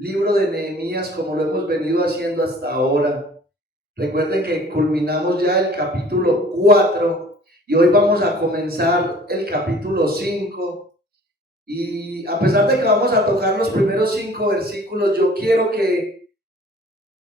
libro de Nehemías como lo hemos venido haciendo hasta ahora. Recuerden que culminamos ya el capítulo 4 y hoy vamos a comenzar el capítulo 5. Y a pesar de que vamos a tocar los primeros 5 versículos, yo quiero que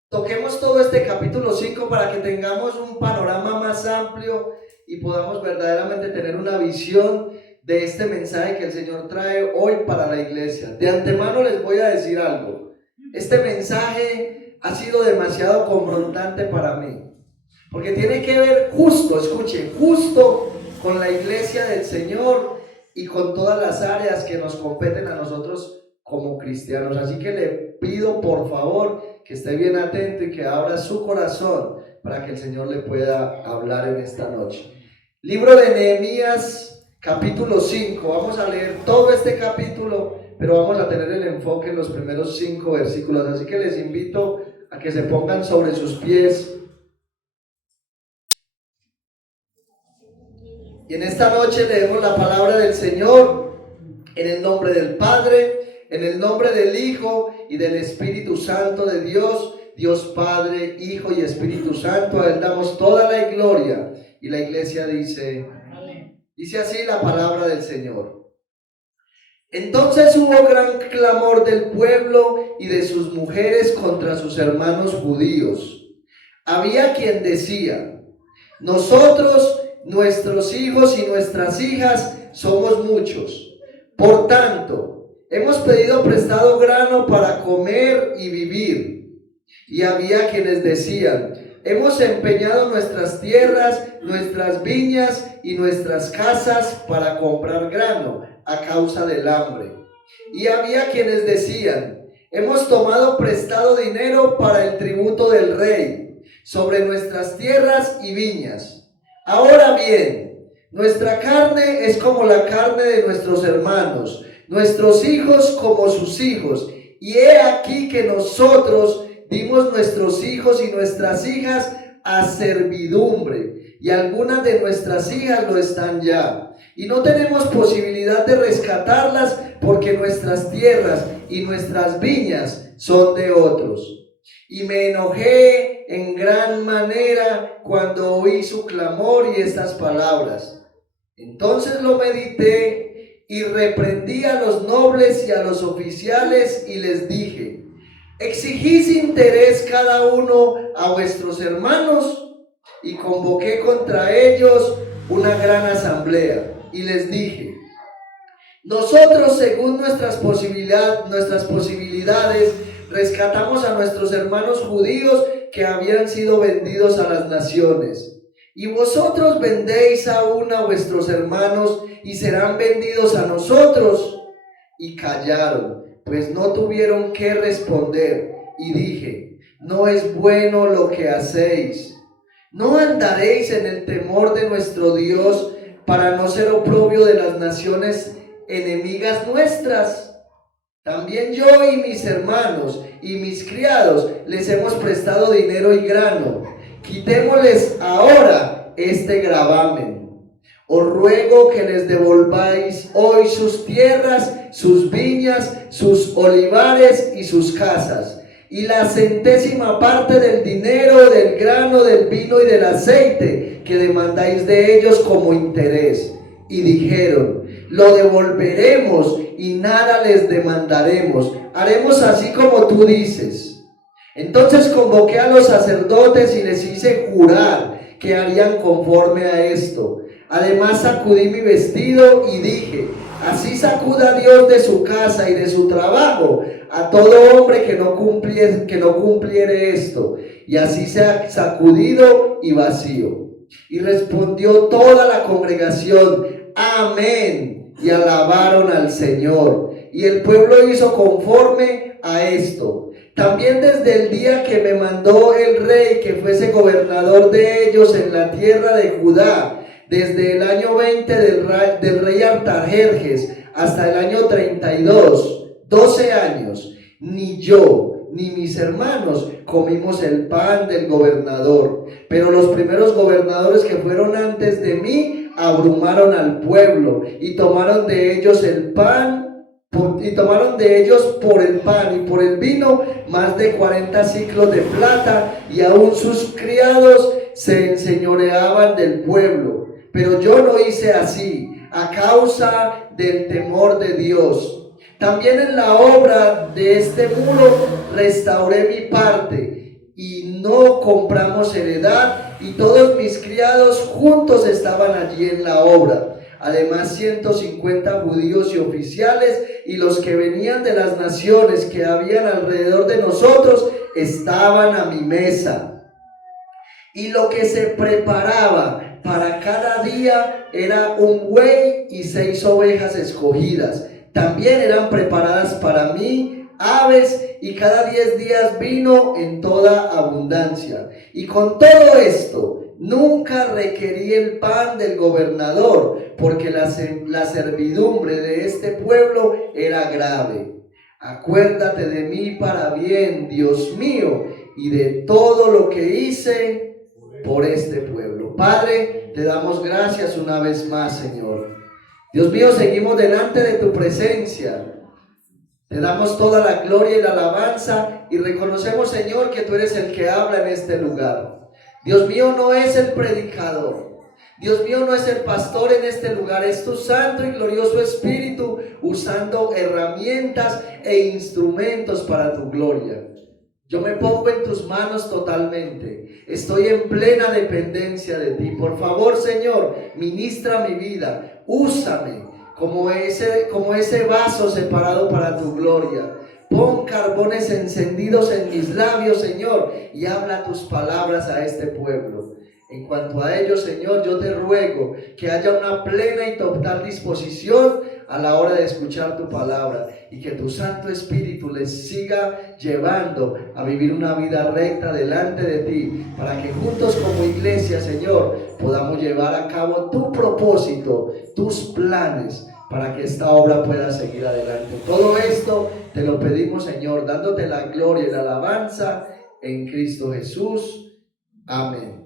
toquemos todo este capítulo 5 para que tengamos un panorama más amplio y podamos verdaderamente tener una visión de este mensaje que el Señor trae hoy para la iglesia. De antemano les voy a decir algo. Este mensaje ha sido demasiado confrontante para mí, porque tiene que ver justo, escuche, justo con la iglesia del Señor y con todas las áreas que nos competen a nosotros como cristianos. Así que le pido por favor que esté bien atento y que abra su corazón para que el Señor le pueda hablar en esta noche. Libro de Nehemías, capítulo 5. Vamos a leer todo este capítulo, pero vamos a tener el enfoque en los primeros 5 versículos. Así que les invito a que se pongan sobre sus pies. Y en esta noche leemos la palabra del Señor en el nombre del Padre, en el nombre del Hijo y del Espíritu Santo de Dios, Dios Padre, Hijo y Espíritu Santo. A Él damos toda la gloria. Y la iglesia dice, dice así la palabra del Señor. Entonces hubo gran clamor del pueblo y de sus mujeres contra sus hermanos judíos. Había quien decía, nosotros, nuestros hijos y nuestras hijas somos muchos. Por tanto, hemos pedido prestado grano para comer y vivir. Y había quienes decían, hemos empeñado nuestras tierras, nuestras viñas y nuestras casas para comprar grano a causa del hambre. Y había quienes decían, hemos tomado prestado dinero para el tributo del rey sobre nuestras tierras y viñas. Ahora bien, nuestra carne es como la carne de nuestros hermanos, nuestros hijos como sus hijos. Y he aquí que nosotros dimos nuestros hijos y nuestras hijas a servidumbre, y algunas de nuestras hijas lo están ya. Y no tenemos posibilidad de rescatarlas porque nuestras tierras y nuestras viñas son de otros. Y me enojé en gran manera cuando oí su clamor y estas palabras. Entonces lo medité y reprendí a los nobles y a los oficiales y les dije, exigís interés cada uno a vuestros hermanos. Y convoqué contra ellos una gran asamblea y les dije, nosotros según nuestras posibilidades rescatamos a nuestros hermanos judíos que habían sido vendidos a las naciones. Y vosotros vendéis aún a vuestros hermanos y serán vendidos a nosotros. Y callaron, pues no tuvieron qué responder. Y dije, no es bueno lo que hacéis. ¿No andaréis en el temor de nuestro Dios para no ser oprobio de las naciones enemigas nuestras? También yo y mis hermanos y mis criados les hemos prestado dinero y grano. Quitémosles ahora este gravamen. Os ruego que les devolváis hoy sus tierras, sus viñas, sus olivares y sus casas, y la centésima parte del dinero, del grano, del vino y del aceite que demandáis de ellos como interés. Y dijeron, lo devolveremos y nada les demandaremos. Haremos así como tú dices. Entonces convoqué a los sacerdotes y les hice jurar que harían conforme a esto. Además sacudí mi vestido y dije, así sacuda Dios de su casa y de su trabajo a todo hombre que no cumpliere esto. Y así sea sacudido y vacío. Y respondió toda la congregación, amén, y alabaron al Señor. Y el pueblo hizo conforme a esto. También desde el día que me mandó el rey que fuese gobernador de ellos en la tierra de Judá, desde el año 20 del rey Artajerjes hasta el año 32, 12 años, ni yo ni mis hermanos comimos el pan del gobernador. Pero los primeros gobernadores que fueron antes de mí abrumaron al pueblo y tomaron de ellos el pan y tomaron de ellos por el pan y por el vino más de 40 siclos de plata, y aún sus criados se enseñoreaban del pueblo. Pero yo no hice así, a causa del temor de Dios. También en la obra de este muro restauré mi parte, y no compramos heredad, y todos mis criados juntos estaban allí en la obra. Además 150 judíos y oficiales, y los que venían de las naciones que habían alrededor de nosotros estaban a mi mesa. Y lo que se preparaba para cada día era un buey y 6 ovejas escogidas. También eran preparadas para mí aves, y cada 10 días vino en toda abundancia. Y con todo esto nunca requerí el pan del gobernador, porque la servidumbre de este pueblo era grave. Acuérdate de mí para bien, Dios mío, y de todo lo que hice por este pueblo. Padre, te damos gracias una vez más, Señor. Dios mío, seguimos delante de tu presencia. Te damos toda la gloria y la alabanza, y reconocemos, Señor, que tú eres el que habla en este lugar. Dios mío, no es el predicador. Dios mío, no es el pastor en este lugar. Es tu santo y glorioso Espíritu usando herramientas e instrumentos para tu gloria. Yo me pongo en tus manos totalmente. Estoy en plena dependencia de ti. Por favor, Señor, ministra mi vida. Úsame como ese vaso separado para tu gloria. Pon carbones encendidos en mis labios, Señor, y habla tus palabras a este pueblo. En cuanto a ellos, Señor, yo te ruego que haya una plena y total disposición a la hora de escuchar tu palabra, y que tu Santo Espíritu les siga llevando a vivir una vida recta delante de ti, para que juntos como iglesia, Señor, podamos llevar a cabo tu propósito, tus planes, para que esta obra pueda seguir adelante. Todo esto te lo pedimos, Señor, dándote la gloria y la alabanza en Cristo Jesús. Amén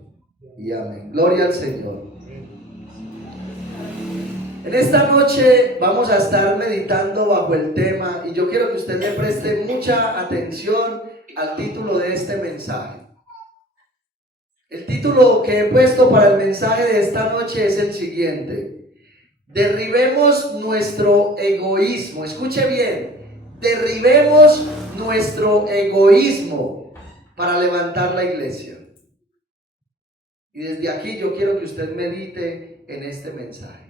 y amén. Gloria al Señor. En esta noche vamos a estar meditando bajo el tema, y yo quiero que usted le preste mucha atención al título de este mensaje. El título que he puesto para el mensaje de esta noche es el siguiente: derribemos nuestro egoísmo. Escuche bien, derribemos nuestro egoísmo para levantar la iglesia. Y desde aquí yo quiero que usted medite en este mensaje.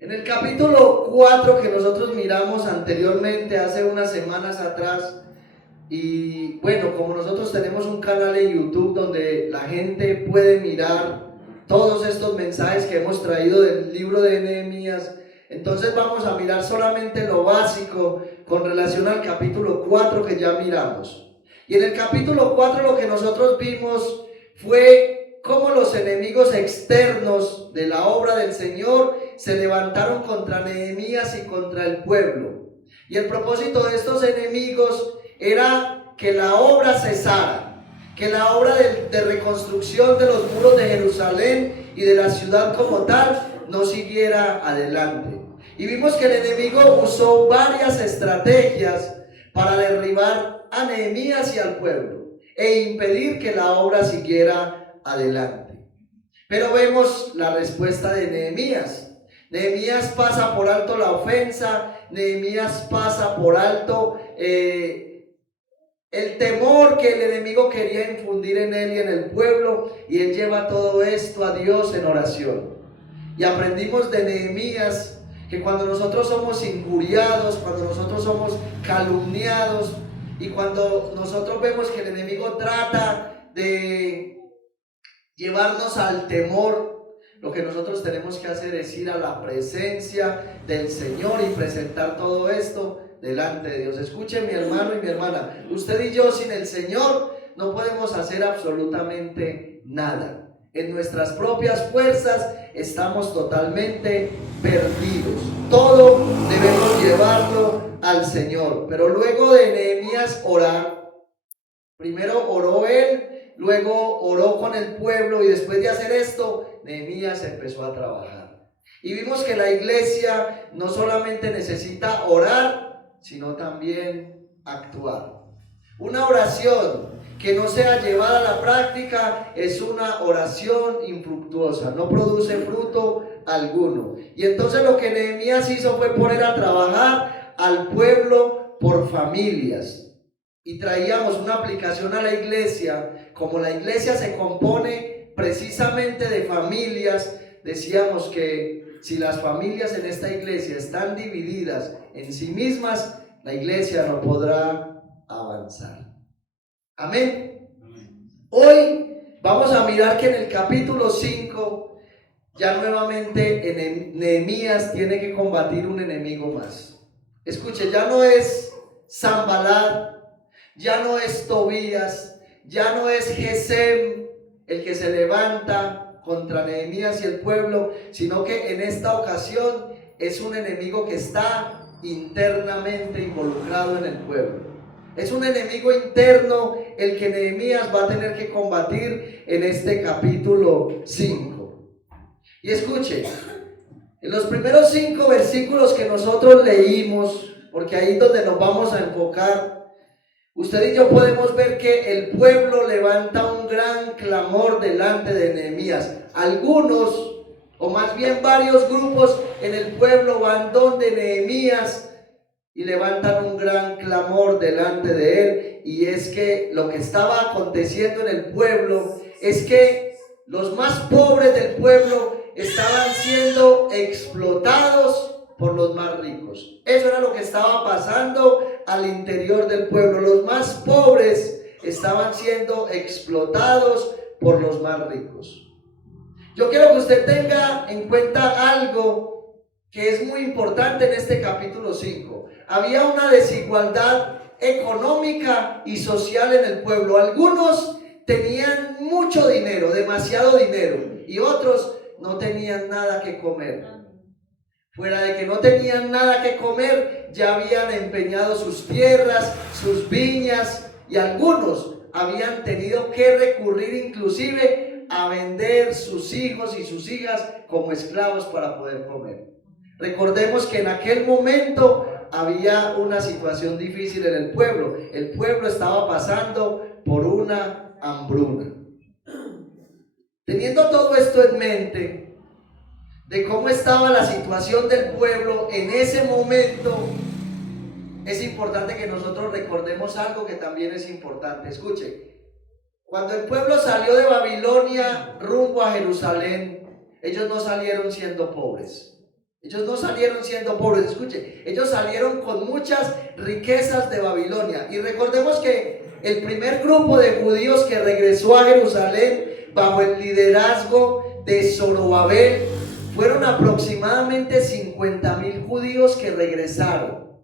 En el capítulo 4 que nosotros miramos anteriormente, hace unas semanas atrás, y bueno, como nosotros tenemos un canal en YouTube donde la gente puede mirar todos estos mensajes que hemos traído del libro de Nehemías, entonces vamos a mirar solamente lo básico con relación al capítulo 4 que ya miramos. Y en el capítulo 4 lo que nosotros vimos fue cómo los enemigos externos de la obra del Señor se levantaron contra Nehemías y contra el pueblo. Y el propósito de estos enemigos era que la obra cesara, que la obra de reconstrucción de los muros de Jerusalén y de la ciudad como tal no siguiera adelante. Y vimos que el enemigo usó varias estrategias para derribar a Nehemías y al pueblo e impedir que la obra siguiera adelante. Pero vemos la respuesta de Nehemías. Nehemías pasa por alto la ofensa. Nehemías pasa por alto el temor que el enemigo quería infundir en él y en el pueblo, y él lleva todo esto a Dios en oración. Y aprendimos de Nehemías que cuando nosotros somos injuriados, cuando nosotros somos calumniados, y cuando nosotros vemos que el enemigo trata de llevarnos al temor, lo que nosotros tenemos que hacer es ir a la presencia del Señor y presentar todo esto delante de Dios. Escuche, mi hermano y mi hermana, usted y yo sin el Señor no podemos hacer absolutamente nada. En nuestras propias fuerzas estamos totalmente perdidos. Todo debemos llevarlo al Señor. Pero luego de Nehemías orar, primero oró él, luego oró con el pueblo, y después de hacer esto, Nehemías empezó a trabajar. Y vimos que la iglesia no solamente necesita orar, sino también actuar. Una oración que no sea llevada a la práctica es una oración infructuosa, no produce fruto alguno. Y entonces lo que Nehemías hizo fue poner a trabajar al pueblo por familias. Y traíamos una aplicación a la iglesia. Como la iglesia se compone precisamente de familias, decíamos que si las familias en esta iglesia están divididas en sí mismas, la iglesia no podrá avanzar. Amén. Hoy vamos a mirar que en el capítulo 5 ya nuevamente Nehemías tiene que combatir un enemigo más. Escuche, ya no es Sanbalat, ya no es Tobías, ya no es Gesem el que se levanta contra Nehemías y el pueblo, sino que en esta ocasión es un enemigo que está internamente involucrado en el pueblo. Es un enemigo interno el que Nehemías va a tener que combatir en este capítulo 5. Y escuche, en los primeros 5 versículos que nosotros leímos, porque ahí es donde nos vamos a enfocar, usted y yo podemos ver que el pueblo levanta un gran clamor delante de Nehemías. Algunos, o más bien varios grupos en el pueblo van donde Nehemías y levantan un gran clamor delante de él, y es que lo que estaba aconteciendo en el pueblo es que los más pobres del pueblo estaban siendo explotados por los más ricos. Eso era lo que estaba pasando al interior del pueblo. Los más pobres estaban siendo explotados por los más ricos. Yo quiero que usted tenga en cuenta algo que es muy importante en este capítulo 5. Había una desigualdad económica y social en el pueblo. Algunos tenían mucho dinero, demasiado dinero, y otros no tenían nada que comer. Fuera de que no tenían nada que comer, ya habían empeñado sus tierras, sus viñas, y algunos habían tenido que recurrir inclusive a vender sus hijos y sus hijas como esclavos para poder comer. Recordemos que en aquel momento había una situación difícil en el pueblo. El pueblo estaba pasando por una hambruna. Teniendo todo esto en mente, de cómo estaba la situación del pueblo en ese momento, es importante que nosotros recordemos algo que también es importante. Escuche, cuando el pueblo salió de Babilonia rumbo a Jerusalén, ellos no salieron siendo pobres. Ellos no salieron siendo pobres, escuche, ellos salieron con muchas riquezas de Babilonia. Y recordemos que el primer grupo de judíos que regresó a Jerusalén bajo el liderazgo de Zorobabel fueron aproximadamente 50,000 judíos que regresaron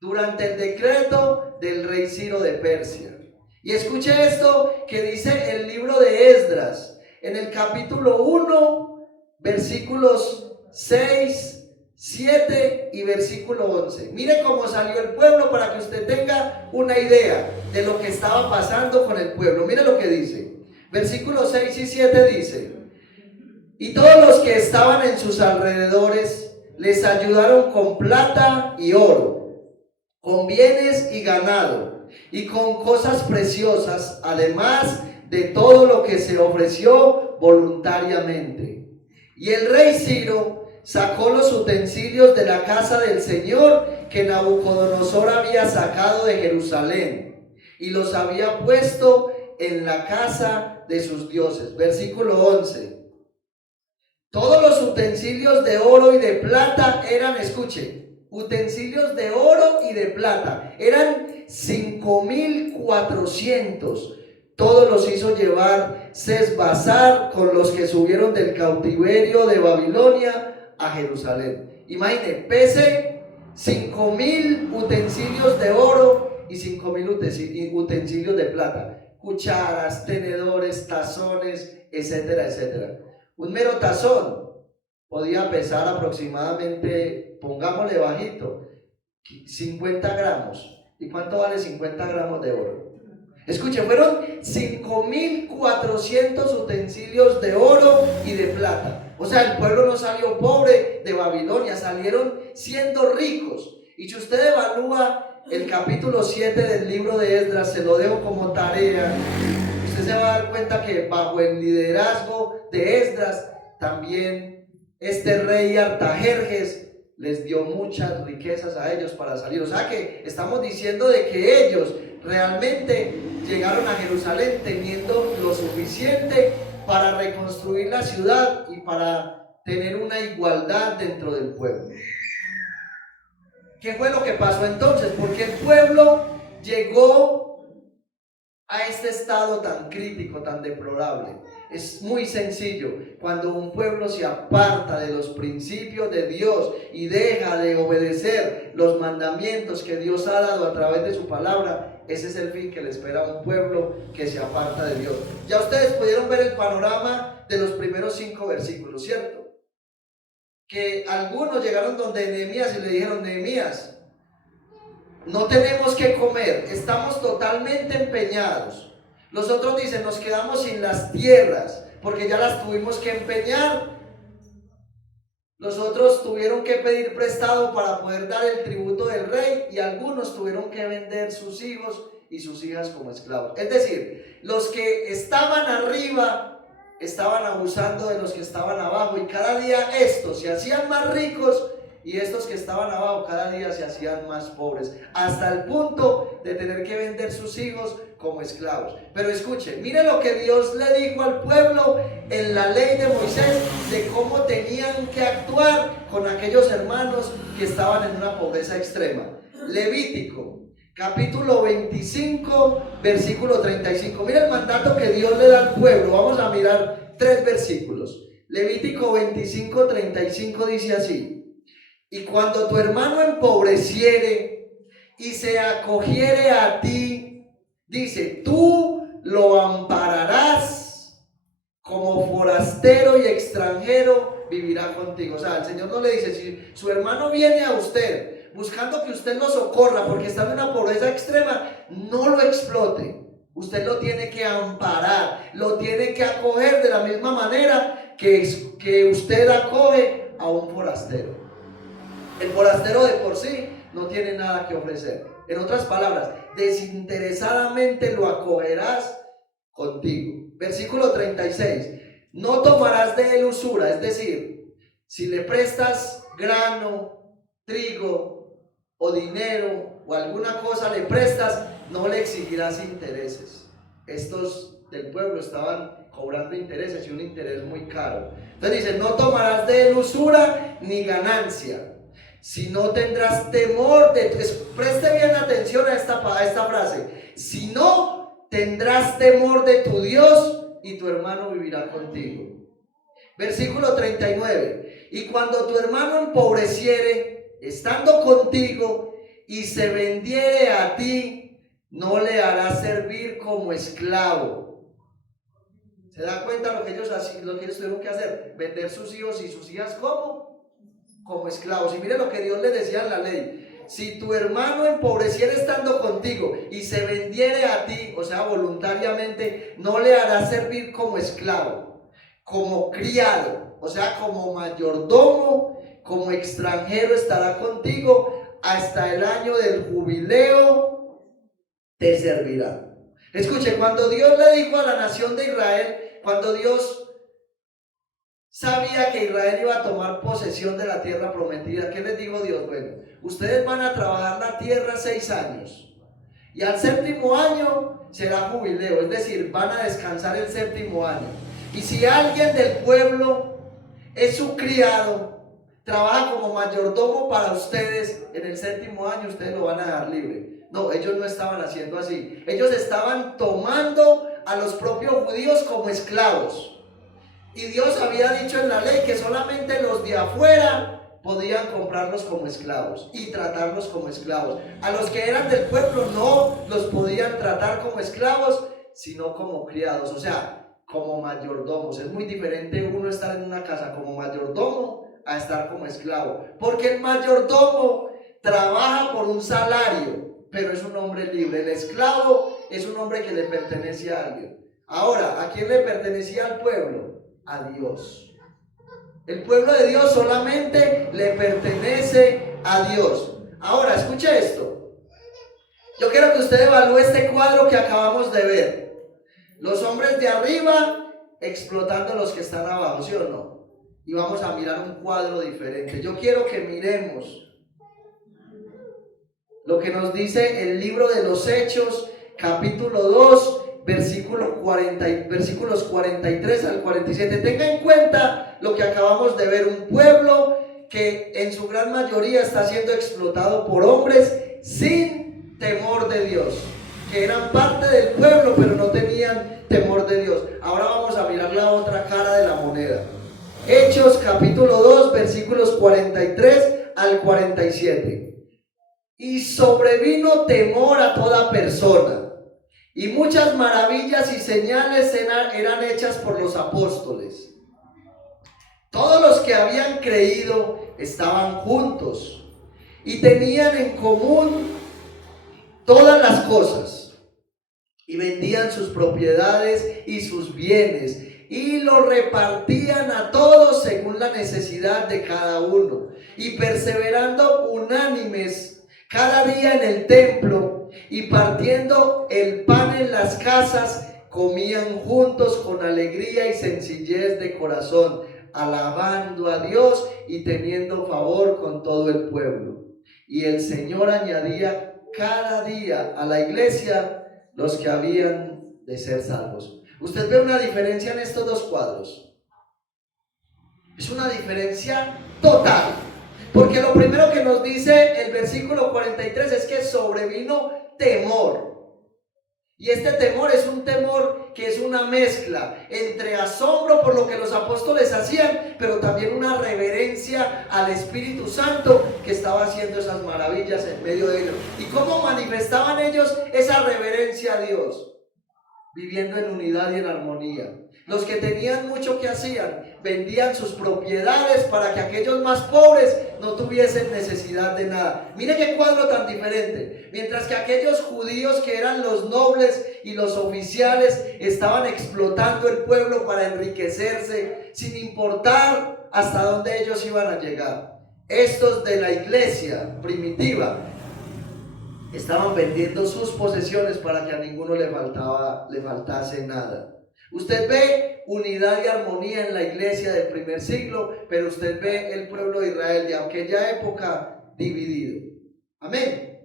durante el decreto del rey Ciro de Persia. Y escuche esto que dice el libro de Esdras, en el capítulo 1, versículos 6, 7 y versículo 11. Mire cómo salió el pueblo para que usted tenga una idea de lo que estaba pasando con el pueblo. Mire lo que dice. Versículos 6 y 7 dice: y todos los que estaban en sus alrededores les ayudaron con plata y oro, con bienes y ganado, y con cosas preciosas, además de todo lo que se ofreció voluntariamente. Y el rey Ciro sacó los utensilios de la casa del Señor que Nabucodonosor había sacado de Jerusalén, y los había puesto en la casa de sus dioses. Versículo 11. Todos los utensilios de oro y de plata eran, escuche, utensilios de oro y de plata, eran 5,400. Todos los hizo llevar Sesbazar con los que subieron del cautiverio de Babilonia a Jerusalén. Imagine, pese 5,000 utensilios de oro y 5,000 utensilios de plata, cucharas, tenedores, tazones, etcétera, etcétera. Un mero tazón podía pesar aproximadamente, pongámosle bajito, 50 gramos. ¿Y cuánto vale 50 gramos de oro? Escuche, fueron 5,400 utensilios de oro y de plata. O sea, el pueblo no salió pobre de Babilonia, salieron siendo ricos. Y si usted evalúa el capítulo 7 del libro de Esdras, se lo dejo como tarea, usted se va a dar cuenta que bajo el liderazgo de Esdras, también este rey Artajerjes les dio muchas riquezas a ellos para salir. O sea que estamos diciendo de que ellos realmente llegaron a Jerusalén teniendo lo suficiente para reconstruir la ciudad y para tener una igualdad dentro del pueblo. ¿Qué fue lo que pasó entonces? Porque el pueblo llegó a este estado tan crítico, tan deplorable. Es muy sencillo. Cuando un pueblo se aparta de los principios de Dios y deja de obedecer los mandamientos que Dios ha dado a través de su palabra, ese es el fin que le espera a un pueblo que se aparta de Dios. Ya ustedes pudieron ver el panorama de los primeros 5 versículos, ¿cierto? Que algunos llegaron donde Nehemías y le dijeron: Nehemías, no tenemos que comer, estamos totalmente empeñados. Los otros dicen: nos quedamos sin las tierras porque ya las tuvimos que empeñar. Los otros tuvieron que pedir prestado para poder dar el tributo del rey, y algunos tuvieron que vender sus hijos y sus hijas como esclavos. Es decir, los que estaban arriba estaban abusando de los que estaban abajo, y cada día estos se hacían más ricos y estos que estaban abajo cada día se hacían más pobres, hasta el punto de tener que vender sus hijos como esclavos. Pero escuche, mire lo que Dios le dijo al pueblo en la ley de Moisés de cómo tenían que actuar con aquellos hermanos que estaban en una pobreza extrema. Levítico capítulo 25 versículo 35. Mira el mandato que Dios le da al pueblo. Vamos a mirar 3 versículos. Levítico 25, 35 dice así: y cuando tu hermano empobreciere y se acogiere a ti, dice, tú lo ampararás, como forastero y extranjero vivirá contigo. O sea, el Señor no le dice: si su hermano viene a usted buscando que usted lo socorra porque está en una pobreza extrema, no lo explote. Usted lo tiene que amparar, lo tiene que acoger de la misma manera que usted acoge a un forastero. El forastero de por sí no tiene nada que ofrecer. En otras palabras, desinteresadamente lo acogerás contigo. Versículo 36. No tomarás de él usura, es decir, si le prestas grano, trigo o dinero o alguna cosa le prestas, no le exigirás intereses. Estos del pueblo estaban cobrando intereses, y un interés muy caro. Entonces dice: no tomarás de él usura ni ganancia, si no tendrás temor de tu... Preste bien atención a esta frase: si no tendrás temor de tu Dios, y tu hermano vivirá contigo. Versículo 39. Y cuando tu hermano empobreciere, estando contigo, y se vendiere a ti, no le harás servir como esclavo. ¿Se da cuenta lo que ellos tuvieron que hacer? Vender sus hijos y sus hijas como esclavos. Y mire lo que Dios les decía en la ley: si tu hermano empobreciera estando contigo y se vendiere a ti, o sea, voluntariamente, no le harás servir como esclavo, como criado, o sea, como mayordomo, como extranjero estará contigo, hasta el año del jubileo te servirá. Escuche, cuando Dios le dijo a la nación de Israel, cuando Dios sabía que Israel iba a tomar posesión de la tierra prometida, ¿qué les dijo Dios? Bueno, ustedes van a trabajar la tierra 6 años, y al 7º año será jubileo, es decir, van a descansar el 7º año. Y si alguien del pueblo es su criado, trabaja como mayordomo para ustedes, en el 7º año ustedes lo van a dejar libre. No, ellos no estaban haciendo así. Ellos estaban tomando a los propios judíos como esclavos. Y Dios había dicho en la ley que solamente los de afuera podían comprarlos como esclavos y tratarlos como esclavos. A los que eran del pueblo no los podían tratar como esclavos, sino como criados, o sea, como mayordomos. Es muy diferente uno estar en una casa como mayordomo a estar como esclavo, porque el mayordomo trabaja por un salario, pero es un hombre libre. El esclavo es un hombre que le pertenece a alguien. Ahora, ¿a quién le pertenecía al pueblo? A Dios. El pueblo de Dios solamente le pertenece a Dios. Ahora, escuche esto. Yo quiero que usted evalúe este cuadro que acabamos de ver. Los hombres de arriba explotando a los que están abajo, ¿sí o no? Y vamos a mirar un cuadro diferente. Yo quiero que miremos lo que nos dice el libro de los Hechos, capítulo 2, versículos 43 al 47. Tenga en cuenta lo que acabamos de ver, un pueblo que en su gran mayoría está siendo explotado por hombres sin temor de Dios, que eran parte del pueblo pero no tenían temor de Dios. Ahora vamos a mirar la otra cara de la moneda. Hechos capítulo 2, versículos 43 al 47. Y sobrevino temor a toda persona, y muchas maravillas y señales eran hechas por los apóstoles. Todos los que habían creído estaban juntos y tenían en común todas las cosas, y vendían sus propiedades y sus bienes, y lo repartían a todos según la necesidad de cada uno, y perseverando unánimes cada día en el templo y partiendo el pan en las casas, comían juntos con alegría y sencillez de corazón, alabando a Dios y teniendo favor con todo el pueblo. Y el Señor añadía cada día a la iglesia los que habían de ser salvos. ¿Usted ve una diferencia en estos dos cuadros? Es una diferencia total. Porque lo primero que nos dice el versículo 43 es que sobrevino temor. Y este temor es un temor que es una mezcla entre asombro por lo que los apóstoles hacían, pero también una reverencia al Espíritu Santo que estaba haciendo esas maravillas en medio de ellos. ¿Y cómo manifestaban ellos esa reverencia a Dios? Viviendo en unidad y en armonía. Los que tenían mucho que hacían, vendían sus propiedades para que aquellos más pobres no tuviesen necesidad de nada. Mire qué cuadro tan diferente. Mientras que aquellos judíos que eran los nobles y los oficiales estaban explotando el pueblo para enriquecerse sin importar hasta dónde ellos iban a llegar. Estos de la iglesia primitiva estaban vendiendo sus posesiones para que a ninguno le faltase nada. Usted ve unidad y armonía en la iglesia del primer siglo, pero usted ve el pueblo de Israel de aquella época dividido. Amén.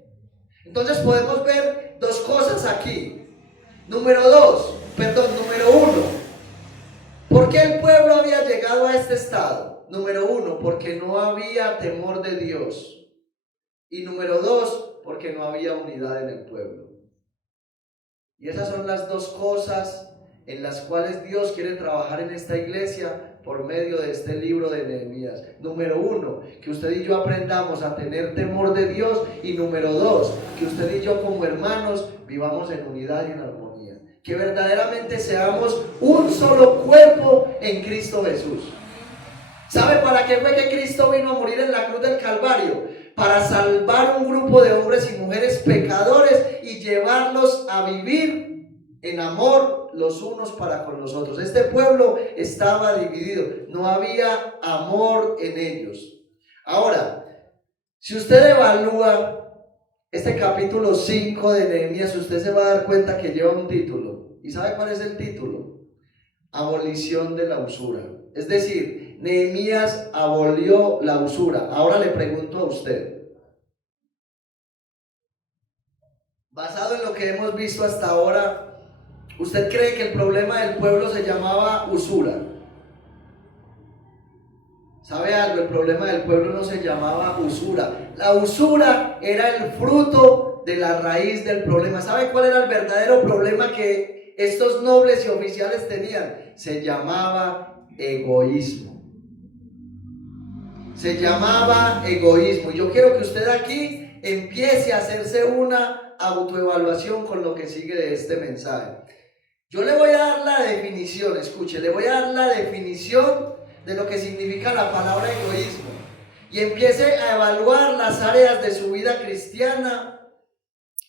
Entonces podemos ver dos cosas aquí. Número uno, ¿por qué el pueblo había llegado a este estado? Número uno, porque no había temor de Dios. Y número dos, porque no había unidad en el pueblo. Y esas son las dos cosas en las cuales Dios quiere trabajar en esta iglesia por medio de este libro de Nehemías. Número uno, que usted y yo aprendamos a tener temor de Dios. Y número dos, que usted y yo como hermanos vivamos en unidad y en armonía. Que verdaderamente seamos un solo cuerpo en Cristo Jesús. ¿Sabe para qué fue que Cristo vino a morir en la cruz del Calvario? Para salvar un grupo de hombres y mujeres pecadores y llevarlos a vivir en amor los unos para con los otros. Este pueblo estaba dividido, no había amor en ellos. Ahora, si usted evalúa este capítulo 5 de Nehemías, usted se va a dar cuenta que lleva un título. ¿Y sabe cuál es el título? Abolición de la usura. Es decir, Nehemías abolió la usura. Ahora le pregunto a usted, basado en lo que hemos visto hasta ahora, ¿usted cree que el problema del pueblo se llamaba usura? ¿Sabe algo? El problema del pueblo no se llamaba usura. La usura era el fruto de la raíz del problema. ¿Sabe cuál era el verdadero problema que estos nobles y oficiales tenían? Se llamaba egoísmo. Se llamaba egoísmo. Y yo quiero que usted aquí empiece a hacerse una autoevaluación con lo que sigue de este mensaje. Yo le voy a dar la definición, escuche, le voy a dar la definición de lo que significa la palabra egoísmo. Y empiece a evaluar las áreas de su vida cristiana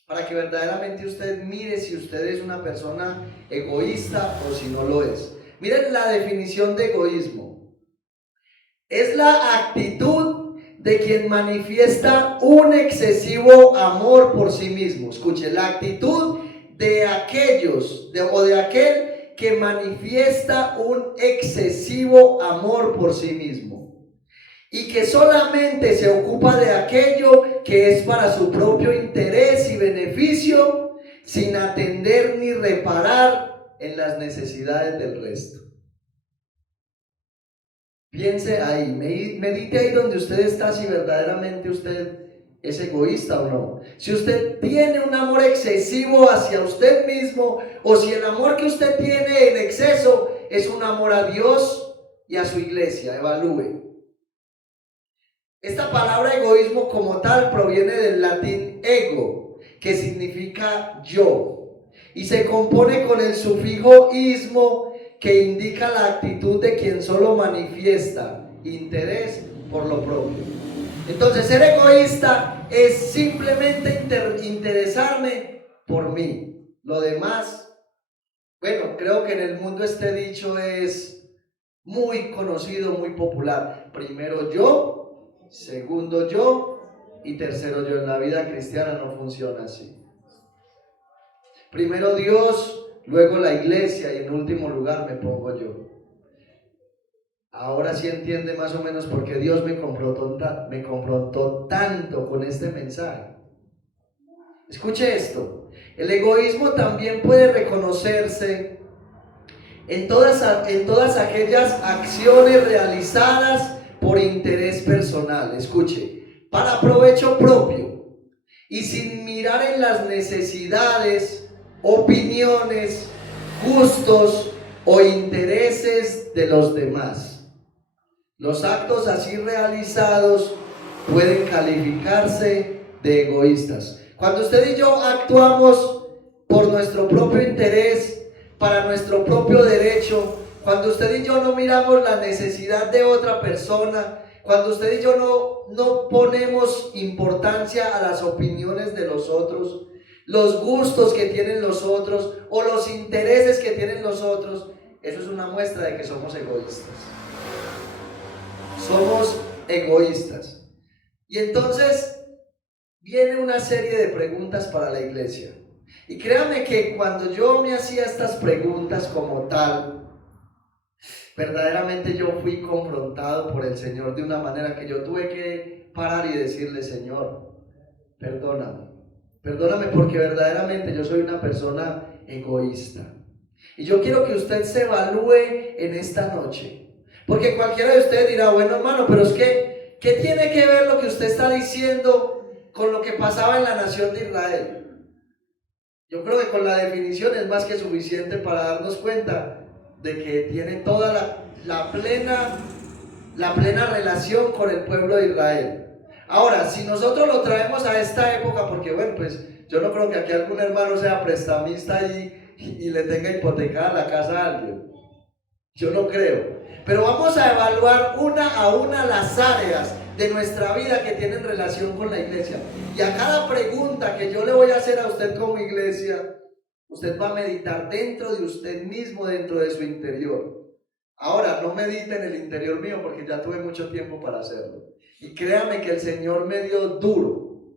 para que verdaderamente usted mire si usted es una persona egoísta o si no lo es. Miren la definición de egoísmo. Es la actitud de quien manifiesta un excesivo amor por sí mismo. Escuche, la actitud de de aquel que manifiesta un excesivo amor por sí mismo y que solamente se ocupa de aquello que es para su propio interés y beneficio, sin atender ni reparar en las necesidades del resto. Piense ahí, medite ahí donde usted está, si verdaderamente usted es egoísta o no. Si usted tiene un amor excesivo hacia usted mismo, o si el amor que usted tiene en exceso es un amor a Dios y a su iglesia. Evalúe. Esta palabra egoísmo como tal proviene del latín ego, que significa yo, y se compone con el sufijo ismo, que indica la actitud de quien solo manifiesta interés por lo propio. Entonces, ser egoísta es simplemente interesarme por mí. Lo demás, bueno, creo que en el mundo este dicho es muy conocido, muy popular. Primero yo, segundo yo y tercero yo. En la vida cristiana no funciona así. Primero Dios, luego la iglesia y en último lugar me pongo yo. Ahora sí entiende más o menos por qué Dios me confrontó tanto con este mensaje. Escuche esto. El egoísmo también puede reconocerse en todas aquellas acciones realizadas por interés personal. Escuche, para provecho propio y sin mirar en las necesidades, opiniones, gustos o intereses de los demás. Los actos así realizados pueden calificarse de egoístas. Cuando usted y yo actuamos por nuestro propio interés, para nuestro propio derecho, cuando usted y yo no miramos la necesidad de otra persona, cuando usted y yo no ponemos importancia a las opiniones de los otros, los gustos que tienen los otros o los intereses que tienen los otros, eso es una muestra de que somos egoístas. Somos egoístas. Y entonces viene una serie de preguntas para la iglesia. Y créame que cuando yo me hacía estas preguntas como tal, verdaderamente yo fui confrontado por el Señor de una manera que yo tuve que parar y decirle: Señor, perdóname. Perdóname porque verdaderamente yo soy una persona egoísta. Y yo quiero que usted se evalúe en esta noche. Porque cualquiera de ustedes dirá: bueno, hermano, pero es que, ¿qué tiene que ver lo que usted está diciendo con lo que pasaba en la nación de Israel? Yo creo que con la definición es más que suficiente para darnos cuenta de que tiene toda la plena relación con el pueblo de Israel. Ahora, si nosotros lo traemos a esta época, porque bueno, pues yo no creo que aquí algún hermano sea prestamista y le tenga hipotecada la casa a alguien. Yo no creo. Pero vamos a evaluar una a una las áreas de nuestra vida que tienen relación con la iglesia. Y a cada pregunta que yo le voy a hacer a usted como iglesia, usted va a meditar dentro de usted mismo, dentro de su interior. Ahora, no medite en el interior mío porque ya tuve mucho tiempo para hacerlo. Y créame que el Señor me dio duro,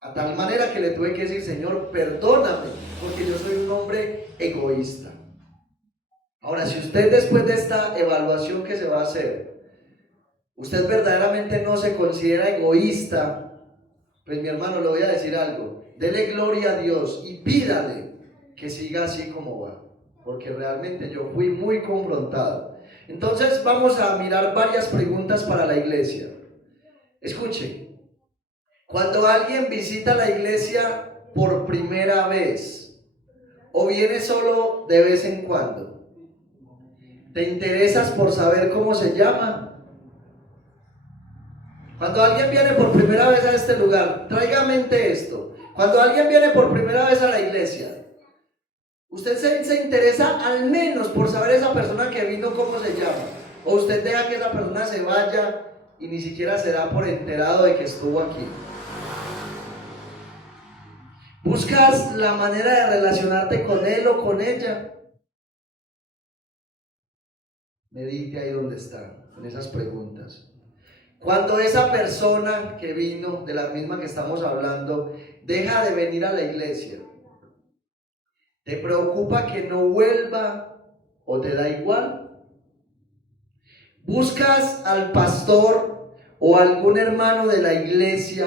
a tal manera que le tuve que decir: Señor, perdóname, porque yo soy un hombre egoísta. Ahora, si usted después de esta evaluación que se va a hacer, usted verdaderamente no se considera egoísta, pues mi hermano, le voy a decir algo: dele gloria a Dios y pídale que siga así como va, porque realmente yo fui muy confrontado. Entonces vamos a mirar varias preguntas para la iglesia. Escuche, cuando alguien visita la iglesia por primera vez o viene solo de vez en cuando, ¿te interesas por saber cómo se llama? Cuando alguien viene por primera vez a este lugar, traiga a mente esto. Cuando alguien viene por primera vez a la iglesia, usted se interesa al menos por saber esa persona que vino cómo se llama. O usted deja que esa persona se vaya y ni siquiera se da por enterado de que estuvo aquí. ¿Buscas la manera de relacionarte con él o con ella? Medite ahí donde está, en esas preguntas. Cuando esa persona que vino, de la misma que estamos hablando, deja de venir a la iglesia, ¿te preocupa que no vuelva o te da igual? ¿Buscas al pastor o algún hermano de la iglesia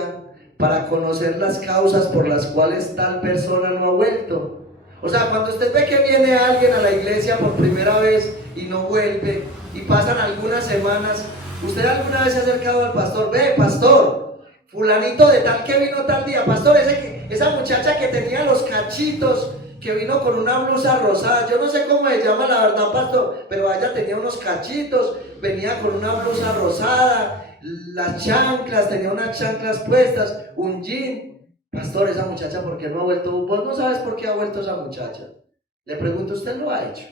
para conocer las causas por las cuales tal persona no ha vuelto? O sea, cuando usted ve que viene alguien a la iglesia por primera vez y no vuelve, y pasan algunas semanas, ¿usted alguna vez se ha acercado al pastor? Ve, pastor, fulanito de tal que vino tal día, pastor, esa muchacha que tenía los cachitos, que vino con una blusa rosada, yo no sé cómo se llama la verdad, pastor, pero ella tenía unos cachitos, venía con una blusa rosada, las chanclas, tenía unas chanclas puestas, un jean. Pastor, esa muchacha, ¿por qué no ha vuelto? Vos no sabes por qué ha vuelto esa muchacha. Le pregunto, ¿usted lo ha hecho?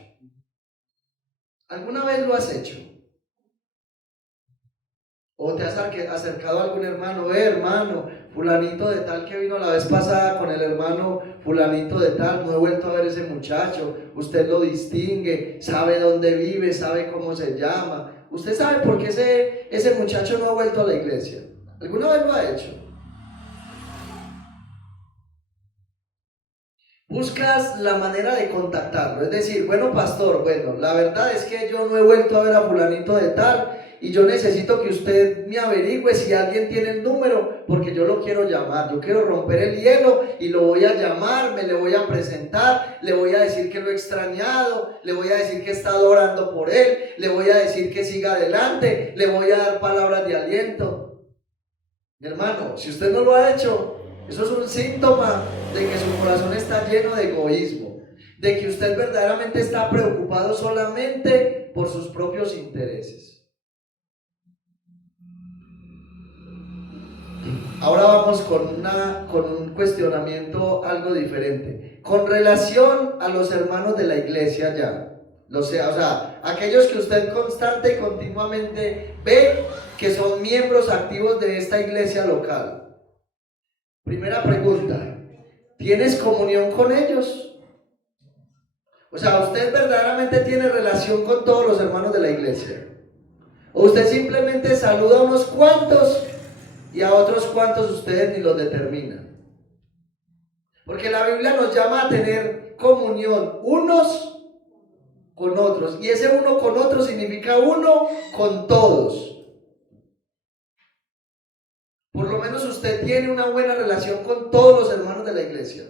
¿Alguna vez lo has hecho? ¿O te has acercado a algún hermano? Hermano, fulanito de tal que vino la vez pasada con el hermano fulanito de tal, no he vuelto a ver ese muchacho, usted lo distingue, sabe dónde vive, sabe cómo se llama, usted sabe por qué ese muchacho no ha vuelto a la iglesia. ¿Alguna vez lo ha hecho? Buscas la manera de contactarlo, es decir, bueno, pastor, bueno, la verdad es que yo no he vuelto a ver a fulanito de tal y yo necesito que usted me averigüe si alguien tiene el número, porque yo lo quiero llamar, yo quiero romper el hielo y lo voy a llamar, me le voy a presentar, le voy a decir que lo he extrañado, le voy a decir que he estado orando por él, le voy a decir que siga adelante, le voy a dar palabras de aliento. Mi hermano, si usted no lo ha hecho, eso es un síntoma de que su corazón está lleno de egoísmo, de que usted verdaderamente está preocupado solamente por sus propios intereses. Ahora vamos con un cuestionamiento algo diferente. Con relación a los hermanos de la iglesia ya, o sea, aquellos que usted constante y continuamente ve que son miembros activos de esta iglesia local. Primera pregunta, ¿tienes comunión con ellos? O sea, ¿usted verdaderamente tiene relación con todos los hermanos de la iglesia? ¿O usted simplemente saluda a unos cuantos y a otros cuantos ustedes ni los determinan? Porque la Biblia nos llama a tener comunión unos con otros, y ese uno con otros significa uno con todos. Por lo menos usted tiene una buena relación con todos los hermanos de la iglesia.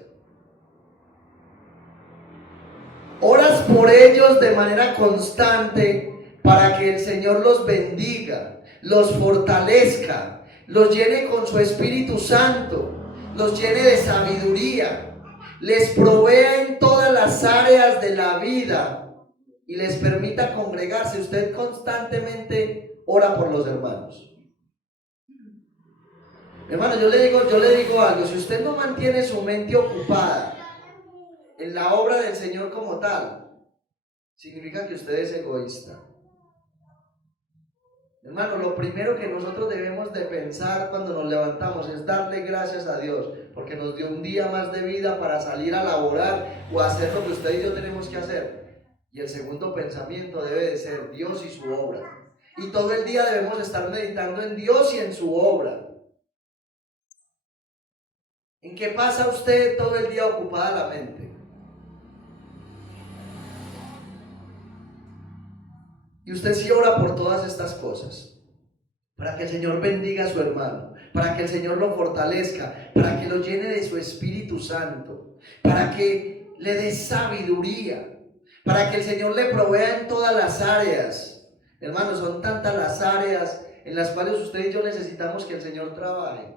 Oras por ellos de manera constante para que el Señor los bendiga, los fortalezca, los llene con su Espíritu Santo, los llene de sabiduría, les provea en todas las áreas de la vida y les permita congregarse. Usted constantemente ora por los hermanos. Hermano, yo le digo algo, si usted no mantiene su mente ocupada en la obra del Señor como tal, significa que usted es egoísta. Hermano, lo primero que nosotros debemos de pensar cuando nos levantamos es darle gracias a Dios, porque nos dio un día más de vida para salir a laborar o hacer lo que usted y yo tenemos que hacer. Y el segundo pensamiento debe de ser Dios y su obra. Y todo el día debemos estar meditando en Dios y en su obra. ¿En qué pasa usted todo el día ocupada la mente? Y usted sí ora por todas estas cosas, para que el Señor bendiga a su hermano, para que el Señor lo fortalezca, para que lo llene de su Espíritu Santo, para que le dé sabiduría, para que el Señor le provea en todas las áreas. Hermanos, son tantas las áreas en las cuales usted y yo necesitamos que el Señor trabaje.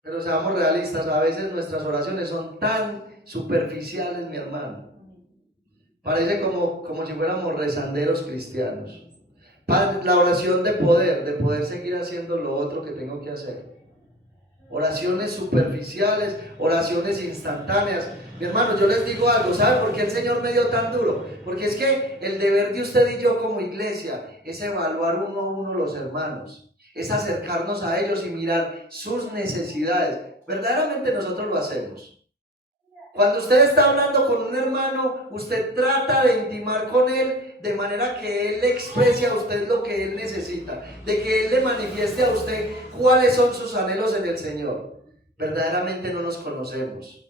Pero seamos realistas, a veces nuestras oraciones son tan superficiales, mi hermano. Parece como si fuéramos rezanderos cristianos. La oración de poder seguir haciendo lo otro que tengo que hacer. Oraciones superficiales, oraciones instantáneas. Mi hermano, yo les digo algo, ¿sabe por qué el Señor me dio tan duro? Porque es que el deber de usted y yo como iglesia es evaluar uno a uno los hermanos, es acercarnos a ellos y mirar sus necesidades. Verdaderamente nosotros lo hacemos. Cuando usted está hablando con un hermano, usted trata de intimar con él de manera que Él le exprese a usted lo que Él necesita, de que Él le manifieste a usted cuáles son sus anhelos en el Señor. Verdaderamente no nos conocemos.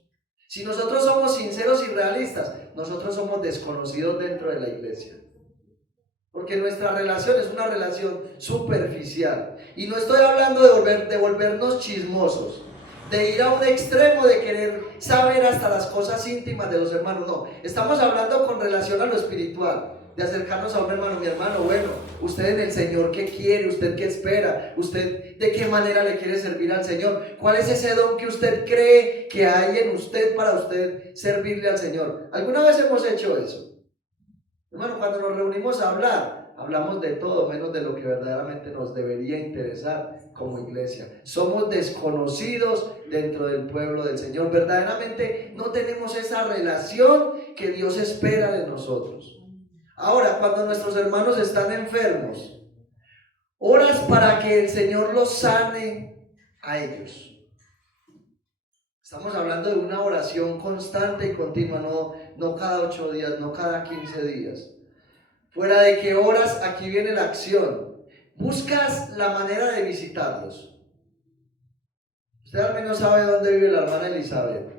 Si nosotros somos sinceros y realistas, nosotros somos desconocidos dentro de la iglesia. Porque nuestra relación es una relación superficial. Y no estoy hablando de volvernos chismosos, de ir a un extremo de querer saber hasta las cosas íntimas de los hermanos. No, estamos hablando con relación a lo espiritual, de acercarnos a un hermano. Mi hermano, bueno, usted en el Señor, ¿qué quiere? ¿Usted qué espera? ¿Usted de qué manera le quiere servir al Señor? ¿Cuál es ese don que usted cree que hay en usted para usted servirle al Señor? ¿Alguna vez hemos hecho eso? Hermano, cuando nos reunimos a hablar, hablamos de todo menos de lo que verdaderamente nos debería interesar como iglesia. Somos desconocidos dentro del pueblo del Señor. Verdaderamente no tenemos esa relación que Dios espera de nosotros. Ahora, cuando nuestros hermanos están enfermos, oras para que el Señor los sane a ellos. Estamos hablando de una oración constante y continua, no cada 8 días, no cada 15 días. Fuera de que oras, aquí viene la acción. Buscas la manera de visitarlos. Usted al menos sabe dónde vive la hermana Elizabeth.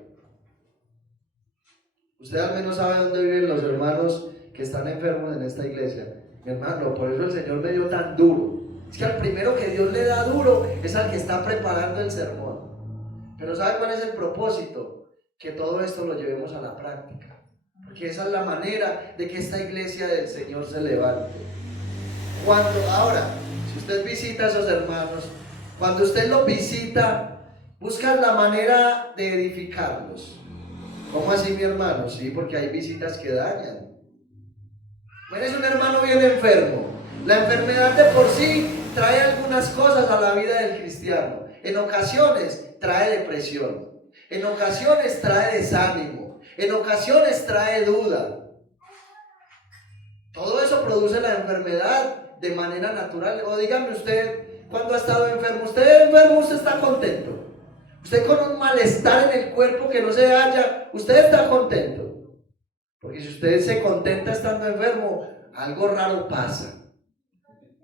Usted al menos sabe dónde viven los hermanos que están enfermos en esta iglesia. Mi hermano, por eso el Señor me dio tan duro. Es que al primero que Dios le da duro es al que está preparando el sermón. Pero ¿sabe cuál es el propósito? Que todo esto lo llevemos a la práctica. Porque esa es la manera de que esta iglesia del Señor se levante. Ahora, si usted visita a esos hermanos, cuando usted los visita, busca la manera de edificarlos. ¿Cómo así, mi hermano? Sí, porque hay visitas que dañan. Bueno, es un hermano bien enfermo. La enfermedad de por sí trae algunas cosas a la vida del cristiano. En ocasiones trae depresión, en ocasiones trae desánimo, en ocasiones trae duda. Todo eso produce la enfermedad de manera natural. O dígame usted, cuando ha estado enfermo, usted está contento. Usted con un malestar en el cuerpo que no se halla, usted está contento. Porque si usted se contenta estando enfermo, algo raro pasa.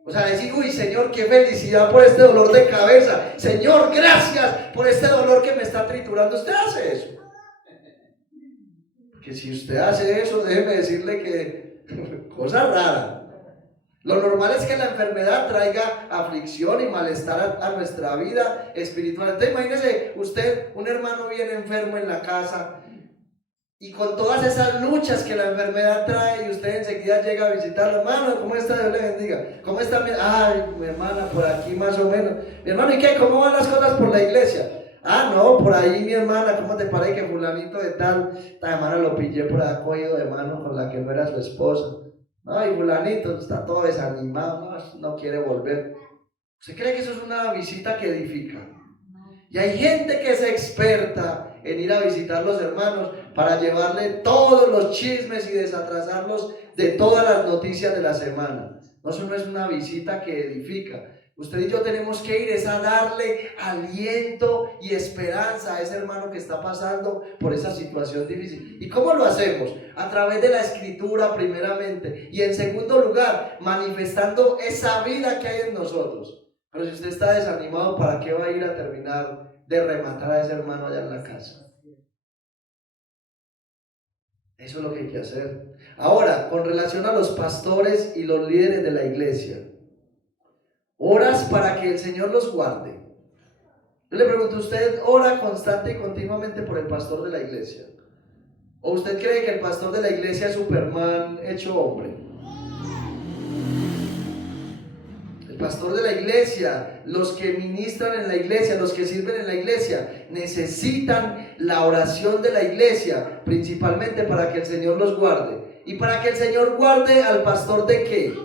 O sea, decir, uy, Señor, qué felicidad por este dolor de cabeza. Señor, gracias por este dolor que me está triturando. Usted hace eso. Porque si usted hace eso, déjeme decirle que cosa rara. Lo normal es que la enfermedad traiga aflicción y malestar a nuestra vida espiritual. Entonces, imagínese usted, un hermano bien enfermo en la casa, y con todas esas luchas que la enfermedad trae, y usted enseguida llega a visitarlo. Hermano, ¿cómo está? Dios le bendiga. ¿Cómo está? Ay, mi hermana, por aquí más o menos. Mi hermano, ¿y qué? ¿Cómo van las cosas por la iglesia? Ah, no, por ahí mi hermana, ¿cómo te parece que fulanito de tal? Esta hermana lo pillé por ahí cogido de mano con la que no era su esposa. No, y fulanito está todo desanimado, no quiere volver. ¿Usted cree que eso es una visita que edifica? Y hay gente que es experta en ir a visitar los hermanos para llevarle todos los chismes y desatrasarlos de todas las noticias de la semana. No, eso no es una visita que edifica. Usted y yo tenemos que ir es a darle aliento y esperanza a ese hermano que está pasando por esa situación difícil. ¿Y cómo lo hacemos? A través de la escritura primeramente, y en segundo lugar, manifestando esa vida que hay en nosotros. Pero si usted está desanimado, ¿para qué va a ir a terminar de rematar a ese hermano allá en la casa? Eso es lo que hay que hacer. Ahora, con relación a los pastores y los líderes de la iglesia, oras para que el Señor los guarde. Yo le pregunto, ¿usted ora constante y continuamente por el pastor de la iglesia? ¿O usted cree que el pastor de la iglesia es Superman hecho hombre? El pastor de la iglesia, los que ministran en la iglesia, los que sirven en la iglesia, necesitan la oración de la iglesia, principalmente para que el Señor los guarde. ¿Y para que el Señor guarde al pastor de qué?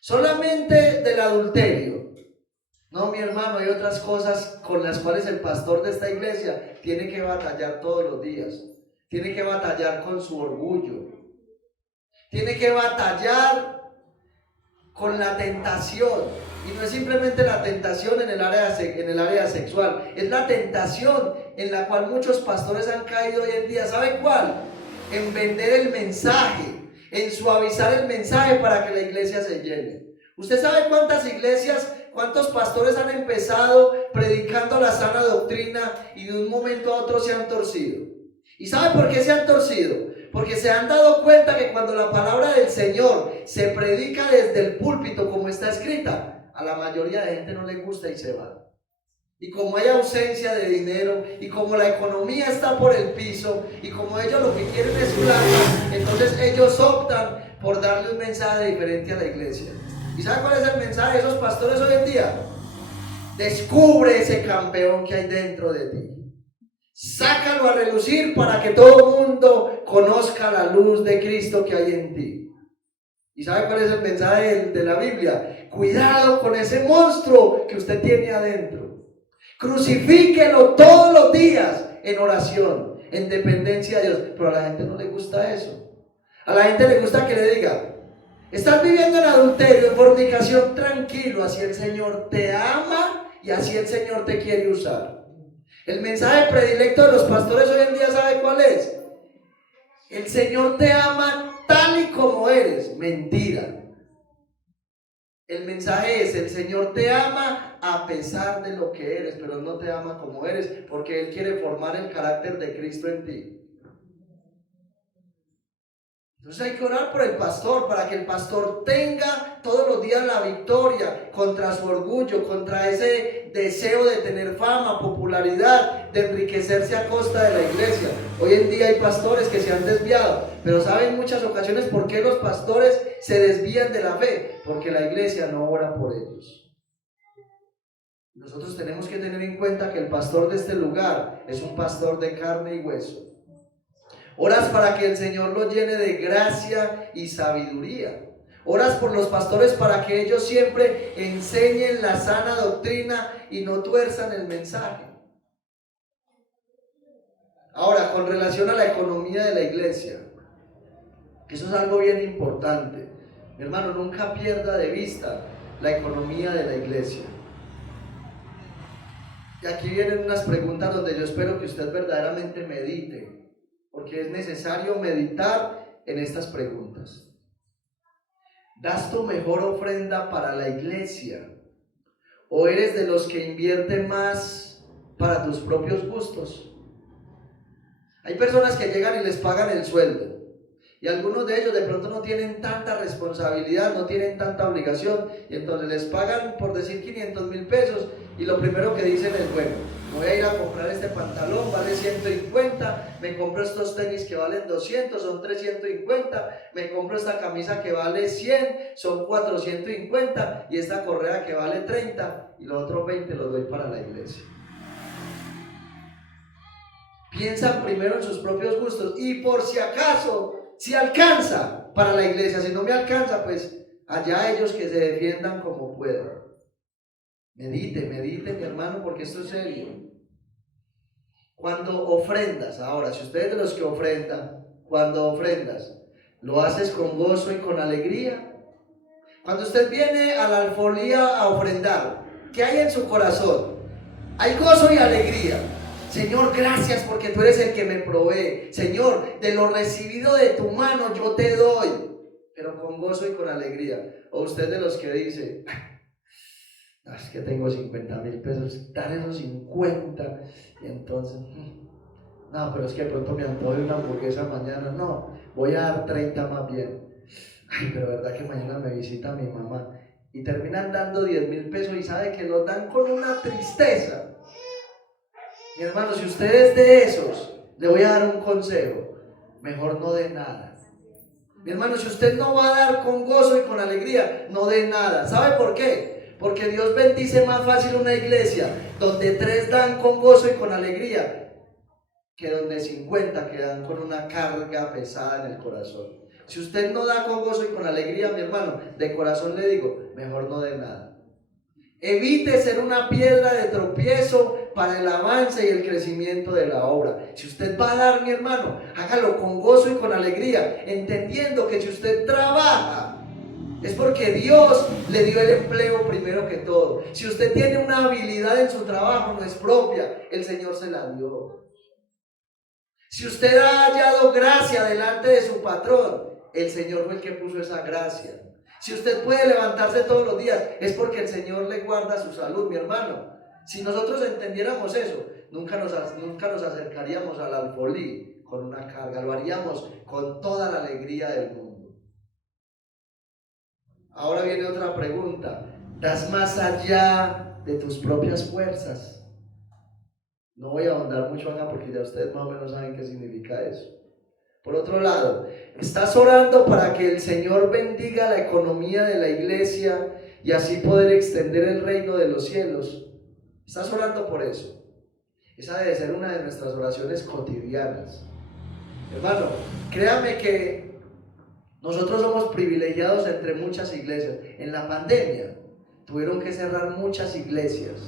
Solamente del adulterio. No, mi hermano, hay otras cosas con las cuales el pastor de esta iglesia tiene que batallar todos los días. Tiene que batallar con su orgullo. Tiene que batallar con la tentación. Y no es simplemente la tentación en el área sexual, es la tentación en la cual muchos pastores han caído hoy en día. ¿Saben cuál? En vender el mensaje, en suavizar el mensaje para que la iglesia se llene. ¿Usted sabe cuántas iglesias, cuántos pastores han empezado predicando la sana doctrina y de un momento a otro se han torcido? ¿Y sabe por qué se han torcido? Porque se han dado cuenta que cuando la palabra del Señor se predica desde el púlpito como está escrita, a la mayoría de gente no le gusta y se va. Y como hay ausencia de dinero, y como la economía está por el piso, y como ellos lo que quieren es plata, entonces ellos optan por darle un mensaje diferente a la iglesia. ¿Y sabe cuál es el mensaje de esos pastores hoy en día? Descubre ese campeón que hay dentro de ti. Sácalo a relucir para que todo el mundo conozca la luz de Cristo que hay en ti. ¿Y sabe cuál es el mensaje de la Biblia? Cuidado con ese monstruo que usted tiene adentro. Crucifíquelo todos los días en oración, en dependencia de Dios. Pero a la gente no le gusta eso. A la gente le gusta que le diga: estás viviendo en adulterio, en fornicación, tranquilo, así el Señor te ama y así el Señor te quiere usar. El mensaje predilecto de los pastores hoy en día, ¿sabe cuál es? El Señor te ama tal y como eres. Mentira. El mensaje es: el Señor te ama a pesar de lo que eres, pero no te ama como eres, porque Él quiere formar el carácter de Cristo en ti. Entonces hay que orar por el pastor, para que el pastor tenga todos los días la victoria contra su orgullo, contra ese deseo de tener fama, popularidad, de enriquecerse a costa de la iglesia. Hoy en día hay pastores que se han desviado, pero ¿saben en muchas ocasiones por qué los pastores se desvían de la fe? Porque la iglesia no ora por ellos. Nosotros tenemos que tener en cuenta que el pastor de este lugar es un pastor de carne y hueso. Oras para que el Señor lo llene de gracia y sabiduría. Oras por los pastores para que ellos siempre enseñen la sana doctrina y no tuerzan el mensaje. Ahora, con relación a la economía de la iglesia, eso es algo bien importante. Mi hermano, nunca pierda de vista la economía de la iglesia. Y aquí vienen unas preguntas donde yo espero que usted verdaderamente medite, porque es necesario meditar en estas preguntas. ¿Das tu mejor ofrenda para la iglesia? ¿O eres de los que invierten más para tus propios gustos? Hay personas que llegan y les pagan el sueldo, y algunos de ellos de pronto no tienen tanta responsabilidad, no tienen tanta obligación, y entonces les pagan, por decir, 500,000 pesos, y lo primero que dicen es: bueno, voy a ir a comprar este pantalón, vale 150, me compro estos tenis que valen 200, son 350, me compro esta camisa que vale 100, son 450, y esta correa que vale 30, y los otros 20 los doy para la iglesia. Piensan primero en sus propios gustos, y por si acaso, si alcanza para la iglesia, si no me alcanza, pues allá ellos que se defiendan como puedan. Medite, mi hermano, porque esto es serio. Cuando ofrendas, ahora, si usted es de los que ofrendan, cuando ofrendas, ¿lo haces con gozo y con alegría? Cuando usted viene a la alfolía a ofrendar, ¿qué hay en su corazón? Hay gozo y alegría. Señor, gracias porque tú eres el que me provee. Señor, de lo recibido de tu mano yo te doy, pero con gozo y con alegría. O usted de los que dice: es que tengo 50,000 pesos, dar esos 50, y entonces, no, pero es que de pronto me antojo de una hamburguesa mañana, no, voy a dar 30 más bien. Ay, pero verdad que mañana me visita mi mamá, y terminan dando 10,000 pesos, y sabe que los dan con una tristeza. Mi hermano, si usted es de esos, le voy a dar un consejo: mejor no dé nada. Mi hermano, si usted no va a dar con gozo y con alegría, no dé nada. ¿Sabe por qué? Porque Dios bendice más fácil una iglesia donde 3 dan con gozo y con alegría, que donde 50 quedan con una carga pesada en el corazón. Si usted no da con gozo y con alegría, mi hermano, de corazón le digo, mejor no dé nada. Evite ser una piedra de tropiezo para el avance y el crecimiento de la obra. Si usted va a dar, mi hermano, hágalo con gozo y con alegría, entendiendo que si usted trabaja, es porque Dios le dio el empleo primero que todo. Si usted tiene una habilidad en su trabajo, no es propia, el Señor se la dio. Si usted ha hallado gracia delante de su patrón, el Señor fue el que puso esa gracia. Si usted puede levantarse todos los días, es porque el Señor le guarda su salud, mi hermano. Si nosotros entendiéramos eso, nunca nos acercaríamos al alfolí con una carga, lo haríamos con toda la alegría del mundo. Ahora viene otra pregunta: ¿das más allá de tus propias fuerzas? No voy a ahondar mucho acá porque ya ustedes más o menos saben qué significa eso. Por otro lado, ¿estás orando para que el Señor bendiga la economía de la iglesia y así poder extender el reino de los cielos? ¿Estás orando por eso? Esa debe ser una de nuestras oraciones cotidianas. Hermano, créame que nosotros somos privilegiados entre muchas iglesias. En la pandemia tuvieron que cerrar muchas iglesias.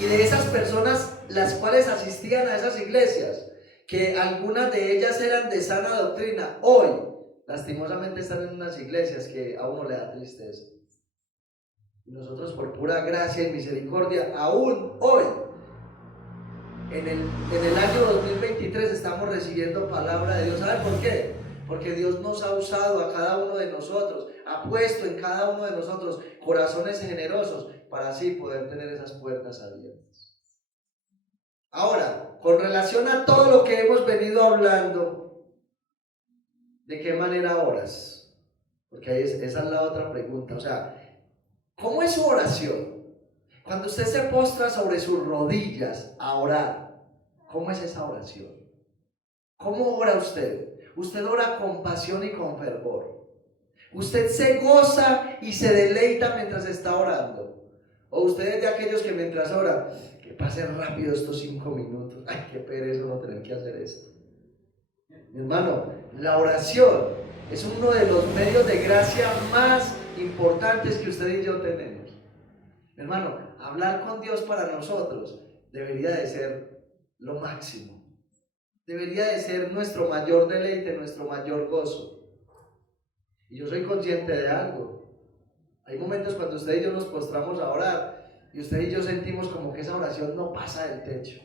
Y de esas personas, las cuales asistían a esas iglesias, que algunas de ellas eran de sana doctrina, hoy lastimosamente están en unas iglesias que a uno le da tristeza. Y nosotros, por pura gracia y misericordia, aún hoy, en el año 2023, estamos recibiendo palabra de Dios. ¿Saben por qué? Porque Dios nos ha usado a cada uno de nosotros, ha puesto en cada uno de nosotros corazones generosos para así poder tener esas puertas abiertas. Ahora, con relación a todo lo que hemos venido hablando, ¿de qué manera oras? Porque esa es la otra pregunta. O sea, ¿cómo es su oración? Cuando usted se postra sobre sus rodillas a orar, ¿cómo es esa oración? ¿Cómo ora usted? Usted ora con pasión y con fervor. Usted se goza y se deleita mientras está orando. O usted es de aquellos que mientras ora, que pasen rápido estos 5 minutos. Ay, qué pereza no tener que hacer esto. Mi hermano, la oración es uno de los medios de gracia más importantes que usted y yo tenemos. Mi hermano, hablar con Dios para nosotros debería de ser lo máximo. Debería de ser nuestro mayor deleite, nuestro mayor gozo. Y yo soy consciente de algo. Hay momentos cuando usted y yo nos postramos a orar y usted y yo sentimos como que esa oración no pasa del techo.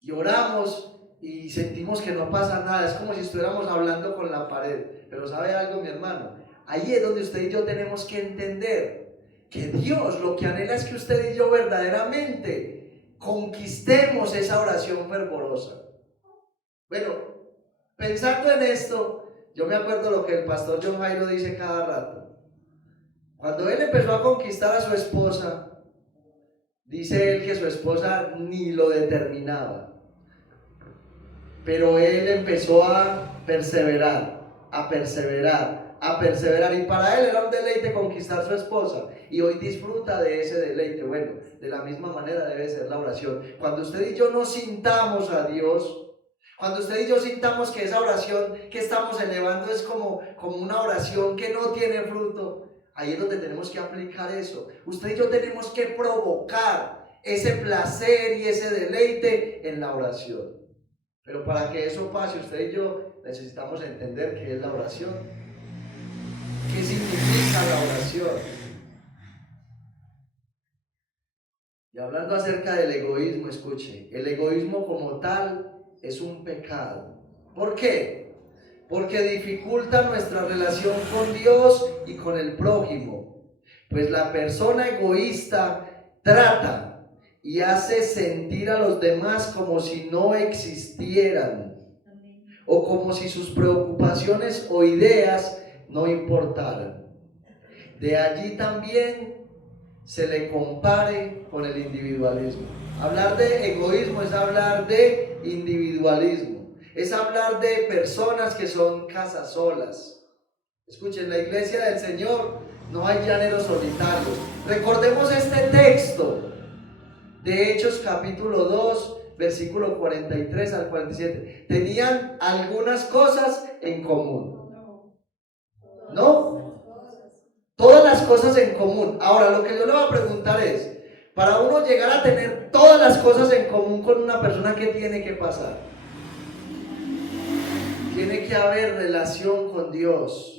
Y oramos y sentimos que no pasa nada, es como si estuviéramos hablando con la pared. Pero ¿sabe algo, mi hermano? Ahí es donde usted y yo tenemos que entender que Dios lo que anhela es que usted y yo verdaderamente conquistemos esa oración fervorosa. Bueno, pensando en esto, yo me acuerdo lo que el pastor John Jairo dice cada rato. Cuando él empezó a conquistar a su esposa, dice él que su esposa ni lo determinaba. Pero él empezó a perseverar, a perseverar, a perseverar. Y para él era un deleite conquistar a su esposa. Y hoy disfruta de ese deleite. Bueno, de la misma manera debe ser la oración. Cuando usted y yo nos sintamos a Dios, cuando usted y yo sintamos que esa oración que estamos elevando es como una oración que no tiene fruto, ahí es donde tenemos que aplicar eso. Usted y yo tenemos que provocar ese placer y ese deleite en la oración. Pero para que eso pase, usted y yo necesitamos entender qué es la oración. ¿Qué significa la oración? Y hablando acerca del egoísmo, escuche, el egoísmo como tal es un pecado. ¿Por qué? Porque dificulta nuestra relación con Dios y con el prójimo. Pues la persona egoísta trata y hace sentir a los demás como si no existieran, o como si sus preocupaciones o ideas no importaran. De allí también se le compare con el individualismo. Hablar de egoísmo es hablar de individualismo, es hablar de personas que son casasolas. Escuchen, la iglesia del Señor no hay llaneros solitarios. Recordemos este texto de Hechos capítulo 2, versículo 43 al 47. Tenían algunas cosas en común. ¿No? Todas las cosas en común. Ahora, lo que yo le voy a preguntar es, para uno llegar a tener todas las cosas en común con una persona, ¿qué tiene que pasar? Tiene que haber relación con Dios.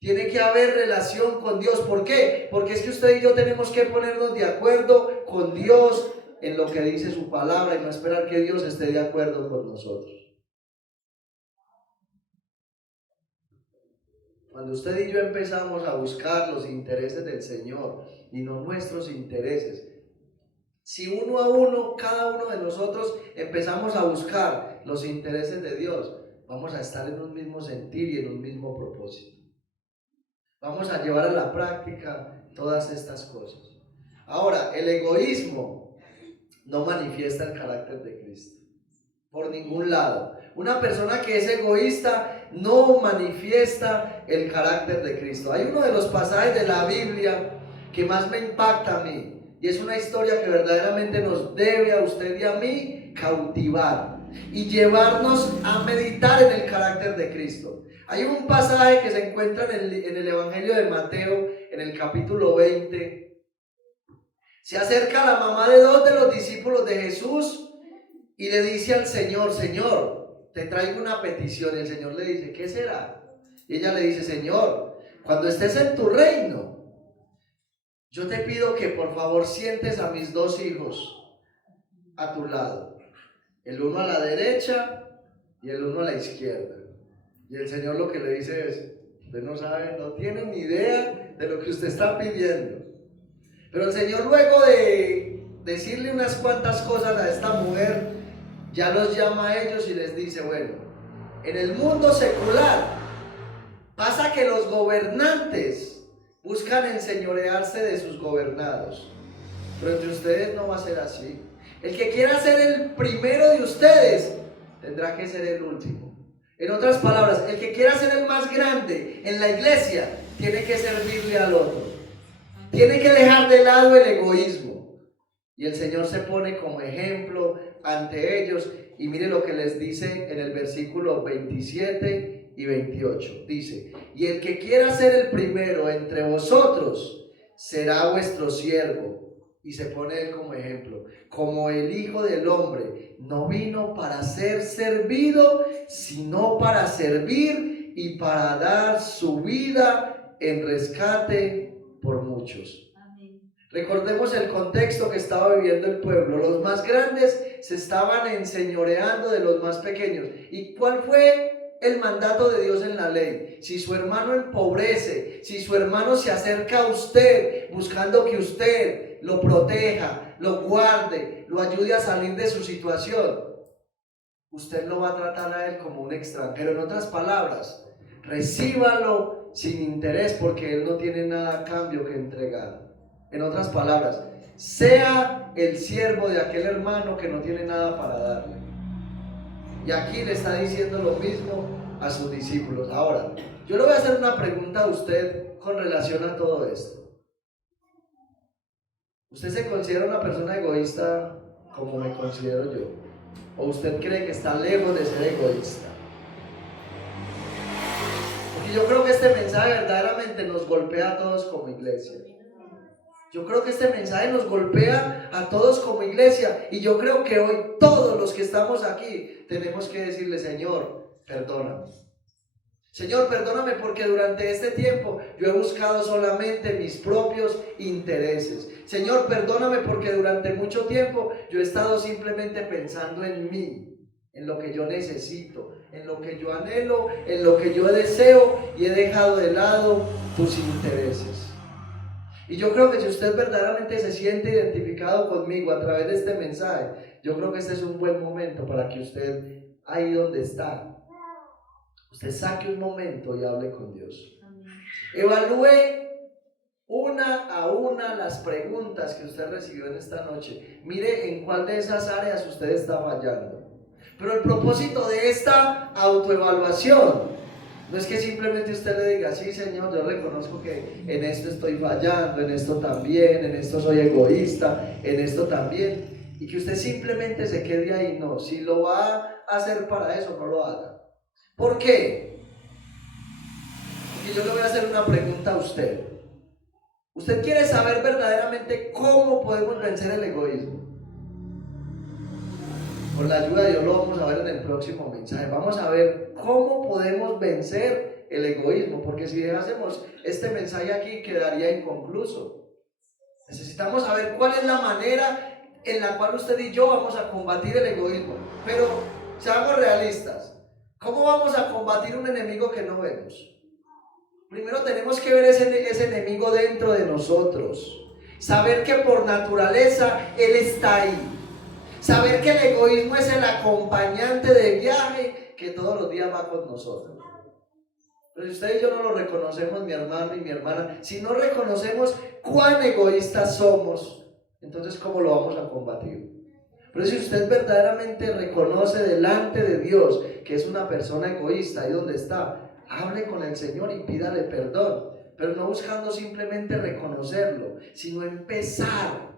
Tiene que haber relación con Dios. ¿Por qué? Porque es que usted y yo tenemos que ponernos de acuerdo con Dios en lo que dice su palabra y no esperar que Dios esté de acuerdo con nosotros. Cuando usted y yo empezamos a buscar los intereses del Señor y no nuestros intereses, si uno a uno, cada uno de nosotros empezamos a buscar los intereses de Dios, vamos a estar en un mismo sentir y en un mismo propósito. Vamos a llevar a la práctica todas estas cosas. Ahora, el egoísmo no manifiesta el carácter de Cristo por ningún lado. Una persona que es egoísta no manifiesta el carácter de Cristo. Hay uno de los pasajes de la Biblia que más me impacta a mí, y es una historia que verdaderamente nos debe a usted y a mí cautivar y llevarnos a meditar en el carácter de Cristo. Hay un pasaje que se encuentra en el Evangelio de Mateo, en el capítulo 20. Se acerca la mamá de dos de los discípulos de Jesús y le dice al Señor: Señor, te traigo una petición. Y el Señor le dice: ¿qué será? Y ella le dice: Señor, cuando estés en tu reino, yo te pido que por favor sientes a mis dos hijos a tu lado, el uno a la derecha y el uno a la izquierda. Y el Señor lo que le dice es: usted no sabe, no tiene ni idea de lo que usted está pidiendo. Pero el Señor, luego de decirle unas cuantas cosas a esta mujer, ya los llama a ellos y les dice: bueno, en el mundo secular pasa que los gobernantes buscan enseñorearse de sus gobernados, pero entre ustedes no va a ser así. El que quiera ser el primero de ustedes tendrá que ser el último. En otras palabras, el que quiera ser el más grande en la iglesia tiene que servirle al otro, tiene que dejar de lado el egoísmo. Y el Señor se pone como ejemplo ante ellos, y mire lo que les dice en el versículo 27 y 28. Dice: y el que quiera ser el primero entre vosotros será vuestro siervo. Y se pone él como ejemplo: como el Hijo del Hombre no vino para ser servido, sino para servir y para dar su vida en rescate por muchos. Recordemos el contexto que estaba viviendo el pueblo. Los más grandes se estaban enseñoreando de los más pequeños. ¿Y cuál fue el mandato de Dios en la ley? Si su hermano empobrece, si su hermano se acerca a usted buscando que usted lo proteja, lo guarde, lo ayude a salir de su situación, usted lo va a tratar a él como un extranjero. En otras palabras, recíbalo sin interés, porque él no tiene nada a cambio que entregar. En otras palabras, sea el siervo de aquel hermano que no tiene nada para darle. Y aquí le está diciendo lo mismo a sus discípulos. Ahora, yo le voy a hacer una pregunta a usted con relación a todo esto. ¿Usted se considera una persona egoísta como me considero yo? ¿O usted cree que está lejos de ser egoísta? Porque yo creo que este mensaje verdaderamente nos golpea a todos como iglesia. Yo creo que este mensaje nos golpea a todos como iglesia, y yo creo que hoy todos los que estamos aquí tenemos que decirle: Señor, perdóname. Señor, perdóname, porque durante este tiempo yo he buscado solamente mis propios intereses. Señor, perdóname, porque durante mucho tiempo yo he estado simplemente pensando en mí, en lo que yo necesito, en lo que yo anhelo, en lo que yo deseo, y he dejado de lado tus intereses. Y yo creo que si usted verdaderamente se siente identificado conmigo a través de este mensaje, yo creo que este es un buen momento para que usted, ahí donde está, usted saque un momento y hable con Dios. Evalúe una a una las preguntas que usted recibió en esta noche. Mire en cuál de esas áreas usted está fallando. Pero el propósito de esta autoevaluación no es que simplemente usted le diga: sí, Señor, yo reconozco que en esto estoy fallando, en esto también, en esto soy egoísta, en esto también, y que usted simplemente se quede ahí. No, si lo va a hacer para eso, no lo haga. ¿Por qué? Porque yo le voy a hacer una pregunta a usted. ¿Usted quiere saber verdaderamente cómo podemos vencer el egoísmo? Con la ayuda de Dios lo vamos a ver en el próximo mensaje. Vamos a ver cómo podemos vencer el egoísmo, porque si dejásemos este mensaje aquí quedaría inconcluso. Necesitamos saber cuál es la manera en la cual usted y yo vamos a combatir el egoísmo. Pero seamos realistas. ¿Cómo vamos a combatir un enemigo que no vemos? Primero tenemos que ver ese enemigo dentro de nosotros. Saber que por naturaleza él está ahí. Saber que el egoísmo es el acompañante de viaje que todos los días va con nosotros. Pero si usted y yo no lo reconocemos, mi hermano y mi hermana, si no reconocemos cuán egoístas somos, entonces ¿cómo lo vamos a combatir? Pero si usted verdaderamente reconoce delante de Dios que es una persona egoísta, ahí donde está, hable con el Señor y pídale perdón, pero no buscando simplemente reconocerlo, sino empezar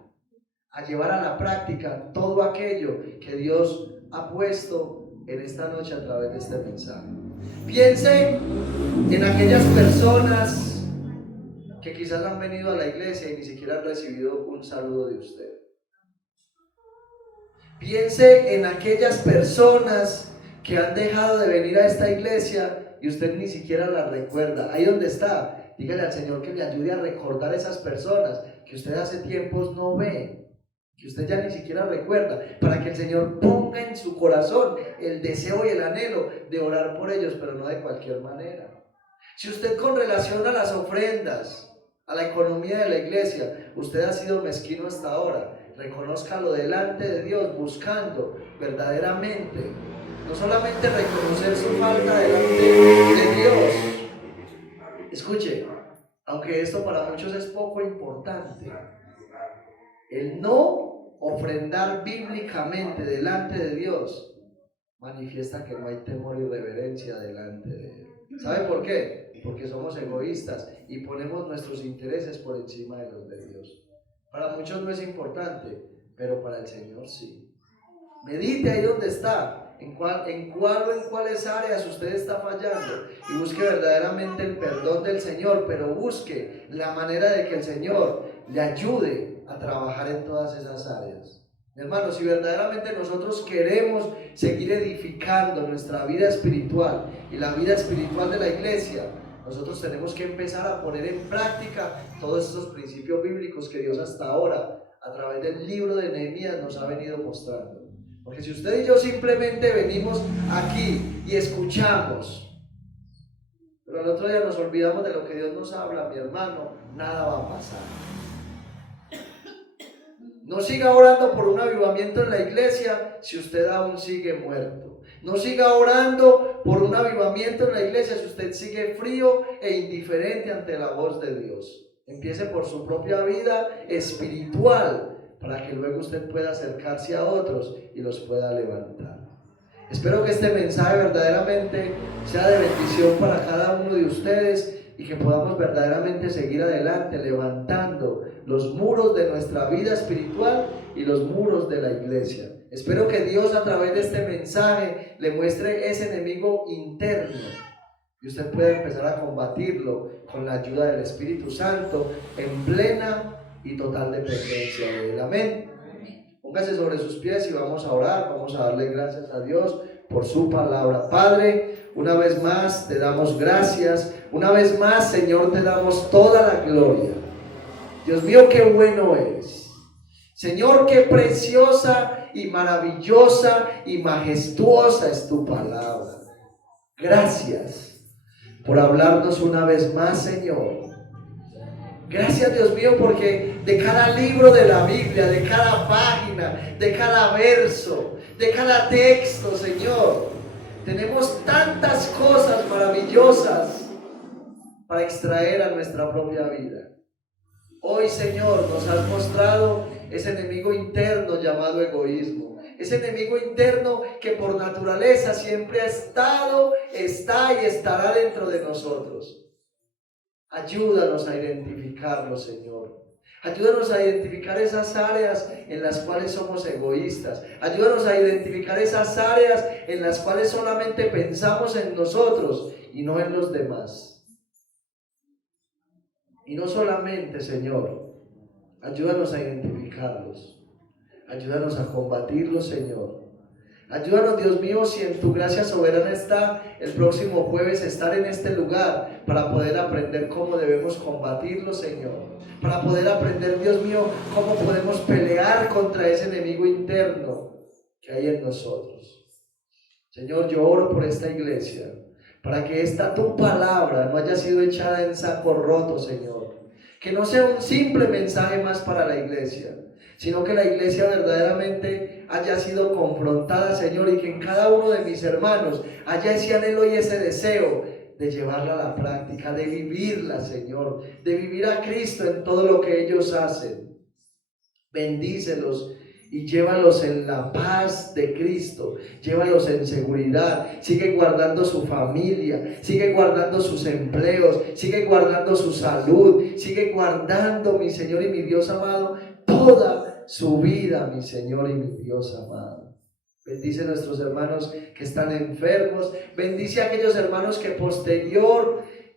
a llevar a la práctica todo aquello que Dios ha puesto en esta noche a través de este mensaje. Piense en aquellas personas que quizás han venido a la iglesia y ni siquiera han recibido un saludo de usted. Piense en aquellas personas que han dejado de venir a esta iglesia y usted ni siquiera las recuerda. Ahí donde está, dígale al Señor que le ayude a recordar esas personas que usted hace tiempos no ve, que usted ya ni siquiera recuerda, para que el Señor ponga en su corazón el deseo y el anhelo de orar por ellos, pero no de cualquier manera. Si usted, con relación a las ofrendas, a la economía de la iglesia, usted ha sido mezquino hasta ahora, reconózcalo delante de Dios, buscando verdaderamente, no solamente reconocer su falta delante de Dios. Escuche, aunque esto para muchos es poco importante, el no ofrendar bíblicamente delante de Dios manifiesta que no hay temor y reverencia delante de Él. ¿Sabe por qué? Porque somos egoístas y ponemos nuestros intereses por encima de los de Dios. Para muchos no es importante, pero para el Señor sí. Medite ahí donde está, en cuáles áreas usted está fallando, y busque verdaderamente el perdón del Señor, pero busque la manera de que el Señor le ayude a trabajar en todas esas áreas. Hermanos, si verdaderamente nosotros queremos seguir edificando nuestra vida espiritual y la vida espiritual de la iglesia, nosotros tenemos que empezar a poner en práctica todos esos principios bíblicos que Dios hasta ahora, a través del libro de Nehemías, nos ha venido mostrando. Porque si usted y yo simplemente venimos aquí y escuchamos, pero al otro día nos olvidamos de lo que Dios nos habla, mi hermano, nada va a pasar. No siga orando por un avivamiento en la iglesia si usted aún sigue muerto. No siga orando por un avivamiento en la iglesia si usted sigue frío e indiferente ante la voz de Dios. Empiece por su propia vida espiritual para que luego usted pueda acercarse a otros y los pueda levantar. Espero que este mensaje verdaderamente sea de bendición para cada uno de ustedes y que podamos verdaderamente seguir adelante levantando los muros de nuestra vida espiritual y los muros de la iglesia. Espero que Dios, a través de este mensaje, le muestre ese enemigo interno y usted pueda empezar a combatirlo con la ayuda del Espíritu Santo en plena y total dependencia de Él. Amén. Póngase sobre sus pies y vamos a orar, vamos a darle gracias a Dios por su palabra. Padre, una vez más te damos gracias, una vez más, Señor, te damos toda la gloria. Dios mío, qué bueno eres. Señor, qué preciosa y maravillosa y majestuosa es tu palabra. Gracias por hablarnos una vez más, Señor. Gracias, Dios mío, porque de cada libro de la Biblia, de cada página, de cada verso, de cada texto, Señor, tenemos tantas cosas maravillosas para extraer a nuestra propia vida. Hoy, Señor, nos has mostrado ese enemigo interno llamado egoísmo, ese enemigo interno que por naturaleza siempre ha estado, está y estará dentro de nosotros. Ayúdanos a identificarlo, Señor. Ayúdanos a identificar esas áreas en las cuales somos egoístas. Ayúdanos a identificar esas áreas en las cuales solamente pensamos en nosotros y no en los demás. Y no solamente, Señor, ayúdanos a identificarlos. Ayúdanos a combatirlos, Señor. Ayúdanos, Dios mío, si en tu gracia soberana está el próximo jueves estar en este lugar para poder aprender cómo debemos combatirlo, Señor. Para poder aprender, Dios mío, cómo podemos pelear contra ese enemigo interno que hay en nosotros. Señor, yo oro por esta iglesia, para que esta tu palabra no haya sido echada en saco roto, Señor. Que no sea un simple mensaje más para la iglesia, sino que la iglesia verdaderamente haya sido confrontada, Señor, y que en cada uno de mis hermanos haya ese anhelo y ese deseo de llevarla a la práctica, de vivirla, Señor, de vivir a Cristo en todo lo que ellos hacen. Bendícelos y llévalos en la paz de Cristo, llévalos en seguridad, sigue guardando su familia, sigue guardando sus empleos, sigue guardando su salud, sigue guardando, mi Señor y mi Dios amado, toda su vida, mi Señor y mi Dios amado. Bendice a nuestros hermanos que están enfermos, bendice a aquellos hermanos que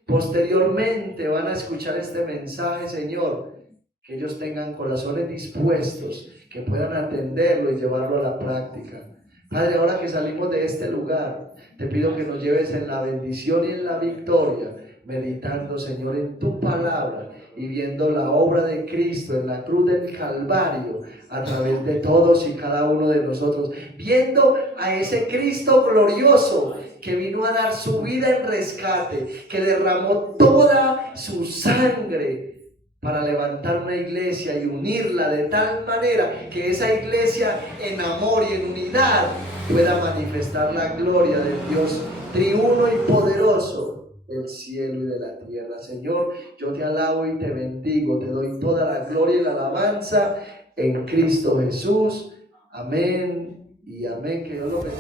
posteriormente van a escuchar este mensaje, Señor. Que ellos tengan corazones dispuestos, que puedan atenderlo y llevarlo a la práctica. Padre, ahora que salimos de este lugar, te pido que nos lleves en la bendición y en la victoria, meditando, Señor, en tu palabra y viendo la obra de Cristo en la cruz del Calvario a través de todos y cada uno de nosotros, viendo a ese Cristo glorioso que vino a dar su vida en rescate, que derramó toda su sangre para levantar una iglesia y unirla de tal manera que esa iglesia en amor y en unidad pueda manifestar la gloria del Dios triuno y poderoso del cielo y de la tierra. Señor, yo te alabo y te bendigo, te doy toda la gloria y la alabanza en Cristo Jesús. Amén y amén. Que Dios lo bendiga.